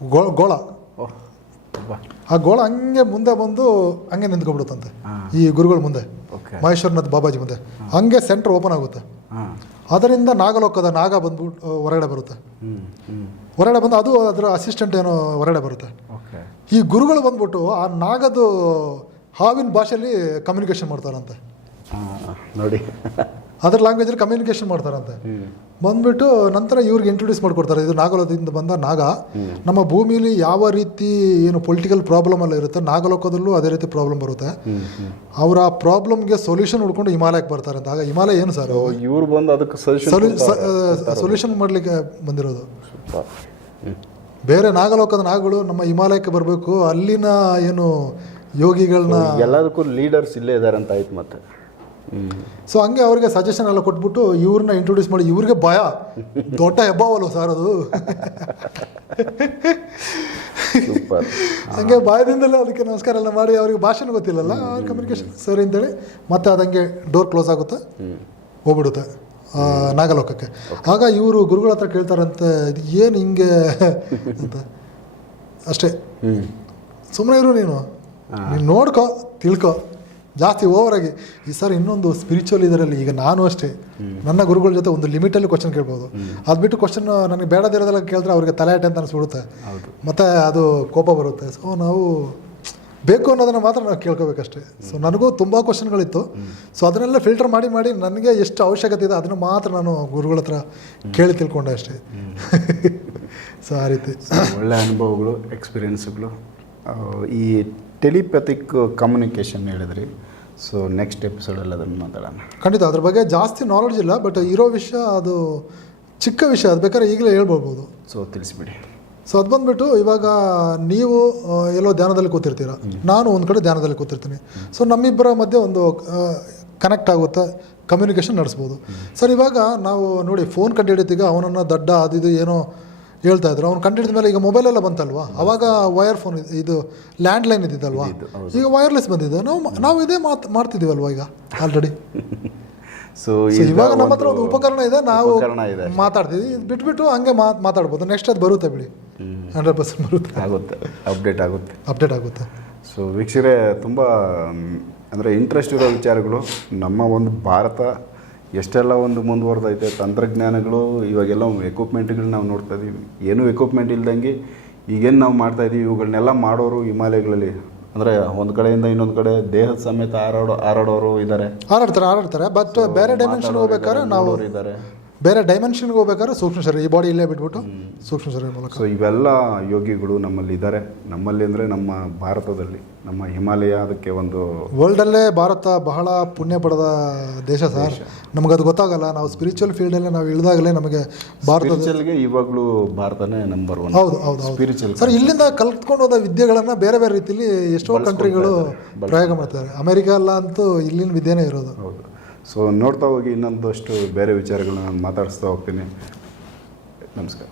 [SPEAKER 2] ಗೋಳ.
[SPEAKER 1] ಗೋಳ
[SPEAKER 2] ಆ ಗೋಳ ಹಂಗೆ ಮುಂದೆ ಬಂದು ಹಂಗೆ ನಿಂತ್ಕೊಬಿಡುತ್ತಂತೆ ಈ ಗುರುಗಳ ಮುಂದೆ ಮಹೇಶ್ವರನಾಥ್ ಬಾಬಾಜಿ ಮುಂದೆ. ಹಂಗೆ ಸೆಂಟ್ರ್ ಓಪನ್ ಆಗುತ್ತೆ. ಅದರಿಂದ ನಾಗಲೋಕದ ನಾಗ ಬಂದ್ಬಿಟ್ಟು ಹೊರಗಡೆ ಬರುತ್ತೆ. ಹೊರಗಡೆ ಬಂದು ಅದು ಅದರ ಅಸಿಸ್ಟೆಂಟ್ ಏನೋ ಹೊರಗಡೆ ಬರುತ್ತೆ. ಈ ಗುರುಗಳು ಬಂದ್ಬಿಟ್ಟು ಆ ನಾಗದು ಹಾವಿನ ಭಾಷೆಯಲ್ಲಿ ಕಮ್ಯುನಿಕೇಷನ್ ಮಾಡ್ತಾರಂತೆ.
[SPEAKER 1] ನೋಡಿ.
[SPEAKER 2] ಅದ್ರ ಲ್ಯಾಂಗ್ವೇಜಲ್ಲಿ ಕಮ್ಯುನಿಕೇಶನ್ ಮಾಡ್ತಾರಂತೆ. ಬಂದ್ಬಿಟ್ಟು ನಂತರ ಇವ್ರಿಗೆ ಇಂಟ್ರೊಡ್ಯೂಸ್ ಮಾಡ್ಕೊಡ್ತಾರೆ. ಇದು ನಾಗಲೋಕದಿಂದ ಬಂದ ನಾಗ. ನಮ್ಮ ಭೂಮಿಲಿ ಯಾವ ರೀತಿ ಏನು ಪೊಲಿಟಿಕಲ್ ಪ್ರಾಬ್ಲಮ್ ಎಲ್ಲ ಇರುತ್ತೆ ನಾಗಲೋಕದಲ್ಲೂ ಅದೇ ರೀತಿ ಪ್ರಾಬ್ಲಮ್ ಬರುತ್ತೆ. ಅವರ ಆ ಪ್ರಾಬ್ಲಮ್ಗೆ ಸೊಲ್ಯೂಷನ್ ಹುಡ್ಕೊಂಡು ಹಿಮಾಲಯಕ್ಕೆ ಬರ್ತಾರೆ ಅಂತ ಆಗ ಹಿಮಾಲಯ ಏನು ಸರ್
[SPEAKER 1] ಇವ್ರು ಬಂದು ಅದಕ್ಕೆ ಸೊಲ್ಯೂಷನ್
[SPEAKER 2] ಮಾಡಲಿಕ್ಕೆ ಬಂದಿರೋದು. ಬೇರೆ ನಾಗಲೋಕದ ನಾಗಗಳು ನಮ್ಮ ಹಿಮಾಲಯಕ್ಕೆ ಬರಬೇಕು ಅಲ್ಲಿನ ಏನು ಯೋಗಿಗಳನ್ನ
[SPEAKER 1] ಎಲ್ಲದಕ್ಕೂ ಲೀಡರ್ಸ್ ಇಲ್ಲೇ ಇದ್ದಾರೆ ಅಂತ ಆಯ್ತು ಮತ್ತೆ.
[SPEAKER 2] ಸೊ ಹಂಗೆ ಅವ್ರಿಗೆ ಸಜೆಷನ್ ಎಲ್ಲ ಕೊಟ್ಬಿಟ್ಟು ಇವ್ರನ್ನ ಇಂಟ್ರೊಡ್ಯೂಸ್ ಮಾಡಿ ಇವ್ರಿಗೆ ಭಯ. ದೊಡ್ಡ ಹೆಬ್ಬಾವಲ್ವ ಸರ್ ಅದು. ಹಂಗೆ ಭಯದಿಂದಲೇ ಅದಕ್ಕೆ ನಮಸ್ಕಾರ ಎಲ್ಲ ಮಾಡಿ ಅವ್ರಿಗೆ ಭಾಷೆನೂ ಗೊತ್ತಿಲ್ಲಲ್ಲ ಅವ್ರ ಕಮ್ಯುನಿಕೇಶನ್ ಸರಿ ಅಂತೇಳಿ ಮತ್ತೆ ಅದಂಗೆ ಡೋರ್ ಕ್ಲೋಸ್ ಆಗುತ್ತೆ. ಹೋಗ್ಬಿಡುತ್ತೆ ನಾಗಲೋಕಕ್ಕೆ. ಆಗ ಇವರು ಗುರುಗಳ ಹತ್ರ ಕೇಳ್ತಾರಂತೆ ಏನು ಹಿಂಗೆ ಅಂತ. ಅಷ್ಟೇ. ಸುಮ್ಮನೆ ಇರು ನೀನು. ನೀನು ನೋಡ್ಕೋ ತಿಳ್ಕೊ. ಜಾಸ್ತಿ ಓವರಾಗಿ ಈ ಸರ್ ಇನ್ನೊಂದು ಸ್ಪಿರಿಚುವಲ್ ಇದರಲ್ಲಿ ಈಗ ನಾನು ಅಷ್ಟೇ ನನ್ನ ಗುರುಗಳ ಜೊತೆ ಒಂದು ಲಿಮಿಟಲ್ಲಿ ಕ್ವಶನ್ ಕೇಳ್ಬೋದು. ಅದು ಬಿಟ್ಟು ಕ್ವಶನ್ ನನಗೆ ಬೇಡದಿರೋದೆಲ್ಲ ಕೇಳಿದ್ರೆ ಅವ್ರಿಗೆ ತಲೆಯಾಟೆ ಅಂತ ಅನಿಸ್ಬಿಡುತ್ತೆ. ಮತ್ತು ಅದು ಕೋಪ ಬರುತ್ತೆ. ಸೊ ನಾವು ಬೇಕು ಅನ್ನೋದನ್ನು ಮಾತ್ರ ನಾವು ಕೇಳ್ಕೋಬೇಕಷ್ಟೇ. ಸೊ ನನಗೂ ತುಂಬ ಕ್ವಶನ್ಗಳಿತ್ತು ಸೊ ಅದನ್ನೆಲ್ಲ ಫಿಲ್ಟರ್ ಮಾಡಿ ಮಾಡಿ ನನಗೆ ಎಷ್ಟು ಅವಶ್ಯಕತೆ ಇದೆ ಅದನ್ನು ಮಾತ್ರ ನಾನು ಗುರುಗಳ ಹತ್ರ ಕೇಳಿ ತಿಳ್ಕೊಂಡೆ ಅಷ್ಟೇ. ಸೊ ಆ ರೀತಿ.
[SPEAKER 1] ಒಳ್ಳೆ ಅನುಭವಗಳು ಎಕ್ಸ್ಪೀರಿಯನ್ಸ್ಗಳು ಈ ಟೆಲಿಪ್ಯಾಥಿಕ್ ಕಮ್ಯುನಿಕೇಷನ್ ಹೇಳಿದ್ರಿ. ಸೊ ನೆಕ್ಸ್ಟ್ ಎಪಿಸೋಡಲ್ಲಿ ಅದನ್ನು ಮಾತಾಡೋಣ.
[SPEAKER 2] ಖಂಡಿತ ಅದ್ರ ಬಗ್ಗೆ ಜಾಸ್ತಿ ನಾಲೆಡ್ಜ್ ಇಲ್ಲ ಬಟ್ ಇರೋ ವಿಷಯ ಅದು ಚಿಕ್ಕ ವಿಷಯ ಅದು ಬೇಕಾದ್ರೆ ಈಗಲೇ ಹೇಳ್ಬೋದು
[SPEAKER 1] ಸೊ ತಿಳಿಸ್ಬಿಡಿ.
[SPEAKER 2] ಸೊ ಅದು ಬಂದ್ಬಿಟ್ಟು ಇವಾಗ ನೀವು ಎಲ್ಲೋ ಧ್ಯಾನದಲ್ಲಿ ಕೂತಿರ್ತೀರ? ನಾನು ಒಂದು ಕಡೆ ಧ್ಯಾನದಲ್ಲಿ ಕೂತಿರ್ತೀನಿ. ಸೊ ನಮ್ಮಿಬ್ಬರ ಮಧ್ಯೆ ಒಂದು ಕನೆಕ್ಟ್ ಆಗುತ್ತೆ ಕಮ್ಯುನಿಕೇಷನ್ ನಡೆಸ್ಬೋದು. ಸರ್ ಇವಾಗ ನಾವು ನೋಡಿ ಫೋನ್ ಕಂಡುಹಿಡಿತೀಗ ಅವನನ್ನು ದಡ್ಡ ಅದು ಇದು ಏನೋ ಹೇಳ್ತಾ ಇದ್ರು. ಅವ್ನು ಕಂಡುಹಿಡಿದ ಮೇಲೆ ಈಗ ಮೊಬೈಲೆಲ್ಲ ಬಂತಲ್ವಾ? ಅವಾಗ ವೈರ್ ಫೋನ್ ಇದು ಲ್ಯಾಂಡ್ ಲೈನ್ ಇದ್ದಿದ್ದಲ್ವಾ ಈಗ ವೈರ್ಲೆಸ್ ಬಂದಿದೆ. ನಾವು ನಾವು ಇದೇ ಮಾತು ಮಾಡ್ತಿದ್ದೀವಲ್ವಾ ಈಗ? ಆಲ್ರೆಡಿ
[SPEAKER 1] ಸೊ
[SPEAKER 2] ಇವಾಗ ನಮ್ಮ ಹತ್ರ ಒಂದು ಉಪಕರಣ ಇದೆ. ನಾವು ಮಾತಾಡ್ತೀವಿ. ಬಿಟ್ಬಿಟ್ಟು ಹಂಗೆ ಮಾತ್ ಮಾತಾಡ್ಬೋದು. ನೆಕ್ಸ್ಟ್ ಅದು ಬರುತ್ತೆ ಬಿಡಿ. ಹಂಡ್ರೆಡ್ ಪರ್ಸೆಂಟ್ ಬರುತ್ತೆ.
[SPEAKER 1] ಆಗುತ್ತೆ. ಅಪ್ಡೇಟ್ ಆಗುತ್ತೆ.
[SPEAKER 2] ಅಪ್ಡೇಟ್ ಆಗುತ್ತೆ.
[SPEAKER 1] ಸೊ ವೀಕ್ಷಕರೇ ತುಂಬ ಅಂದರೆ ಇಂಟ್ರೆಸ್ಟ್ ಇರೋ ವಿಚಾರಗಳು ನಮ್ಮ ಒಂದು ಭಾರತ ಎಷ್ಟೆಲ್ಲ ಒಂದು ಮುಂದುವರೆದೈತೆ ತಂತ್ರಜ್ಞಾನಗಳು ಇವಾಗೆಲ್ಲ ಎಕ್ವಿಪ್ಮೆಂಟ್ಗಳು ನಾವು ನೋಡ್ತಾ ಇದ್ದೀವಿ ಏನು ಎಕ್ವಿಪ್ಮೆಂಟ್ ಇಲ್ದಂಗೆ ಈಗೇನು ನಾವು ಮಾಡ್ತಾ ಇದ್ದೀವಿ ಇವುಗಳನ್ನೆಲ್ಲ ಮಾಡೋರು ಹಿಮಾಲಯಗಳಲ್ಲಿ. ಅಂದರೆ ಒಂದು ಕಡೆಯಿಂದ ಇನ್ನೊಂದು ಕಡೆ ದೇಹದ ಸಮೇತ ಹಾರಾಡೋ ಹಾರಾಡೋರು ಇದ್ದಾರೆ
[SPEAKER 2] ಹಾರಾಡ್ತಾರೆ ಹಾರಾಡ್ತಾರೆ. ಬಟ್ ಬೇರೆ ಡೈಮೆನ್ಷನ್ ಹೋಗ್ಬೇಕಾದ್ರೆ ನಾವು
[SPEAKER 1] ಇದ್ದಾರೆ
[SPEAKER 2] ಬೇರೆ ಡೈಮೆನ್ಷನ್ಗೆ ಹೋಗ್ಬೇಕಾದ್ರೆ ಸೂಕ್ಷ್ಮ ಶರೀರ ಈ ಬಾಡಿ ಇಲ್ಲೇ ಬಿಟ್ಬಿಟ್ಟು ಸೂಕ್ಷ್ಮ ಶರೀರ ಮೂಲಕ.
[SPEAKER 1] ಸೊ ಇವೆಲ್ಲ ಯೋಗಿಗಳು ನಮ್ಮಲ್ಲಿ ಇದ್ದಾರೆ. ನಮ್ಮಲ್ಲಿ ಅಂದರೆ ನಮ್ಮ ಭಾರತದಲ್ಲಿ ನಮ್ಮ ಹಿಮಾಲಯ ಅದಕ್ಕೆ ಒಂದು
[SPEAKER 2] ವರ್ಲ್ಡಲ್ಲೇ ಭಾರತ ಬಹಳ ಪುಣ್ಯ ಪಡೆದ ದೇಶ ಸರ್. ನಮಗೆ ಅದು ಗೊತ್ತಾಗಲ್ಲ. ನಾವು ಸ್ಪಿರಿಚುವಲ್ ಫೀಲ್ಡಲ್ಲೇ ನಾವು ಇಳಿದಾಗಲೇ ನಮಗೆ ಭಾರತದ
[SPEAKER 1] ಸ್ಪಿರಿಚುವಲ್ಗೆ ಇವಾಗಲೂ ಭಾರತನೇ ನಂಬರ್ ಒನ್
[SPEAKER 2] ಹೌದು ಹೌದು ಹೌದು.
[SPEAKER 1] ಸ್ಪಿರಿಚುವಲ್
[SPEAKER 2] ಸರ್ ಇಲ್ಲಿಂದ ಕಲ್ತ್ಕೊಂಡು ಹೋದ ವಿದ್ಯೆಗಳನ್ನು ಬೇರೆ ಬೇರೆ ರೀತಿಯಲ್ಲಿ ಎಷ್ಟೋ ಕಂಟ್ರಿಗಳು ಪ್ರಯೋಗ ಮಾಡ್ತಾರೆ ಅಮೆರಿಕ ಅಲ್ಲ ಅಂತೂ ಇಲ್ಲಿನ ವಿದ್ಯೆನೇ ಇರೋದು.
[SPEAKER 1] ಹೌದು. ಸೊ ನೋಡ್ತಾ ಹೋಗಿ ಇನ್ನೊಂದಷ್ಟು ಬೇರೆ ವಿಚಾರಗಳನ್ನ ನಾನು ಮಾತಾಡಿಸ್ತಾ ಹೋಗ್ತೀನಿ. ನಮಸ್ಕಾರ.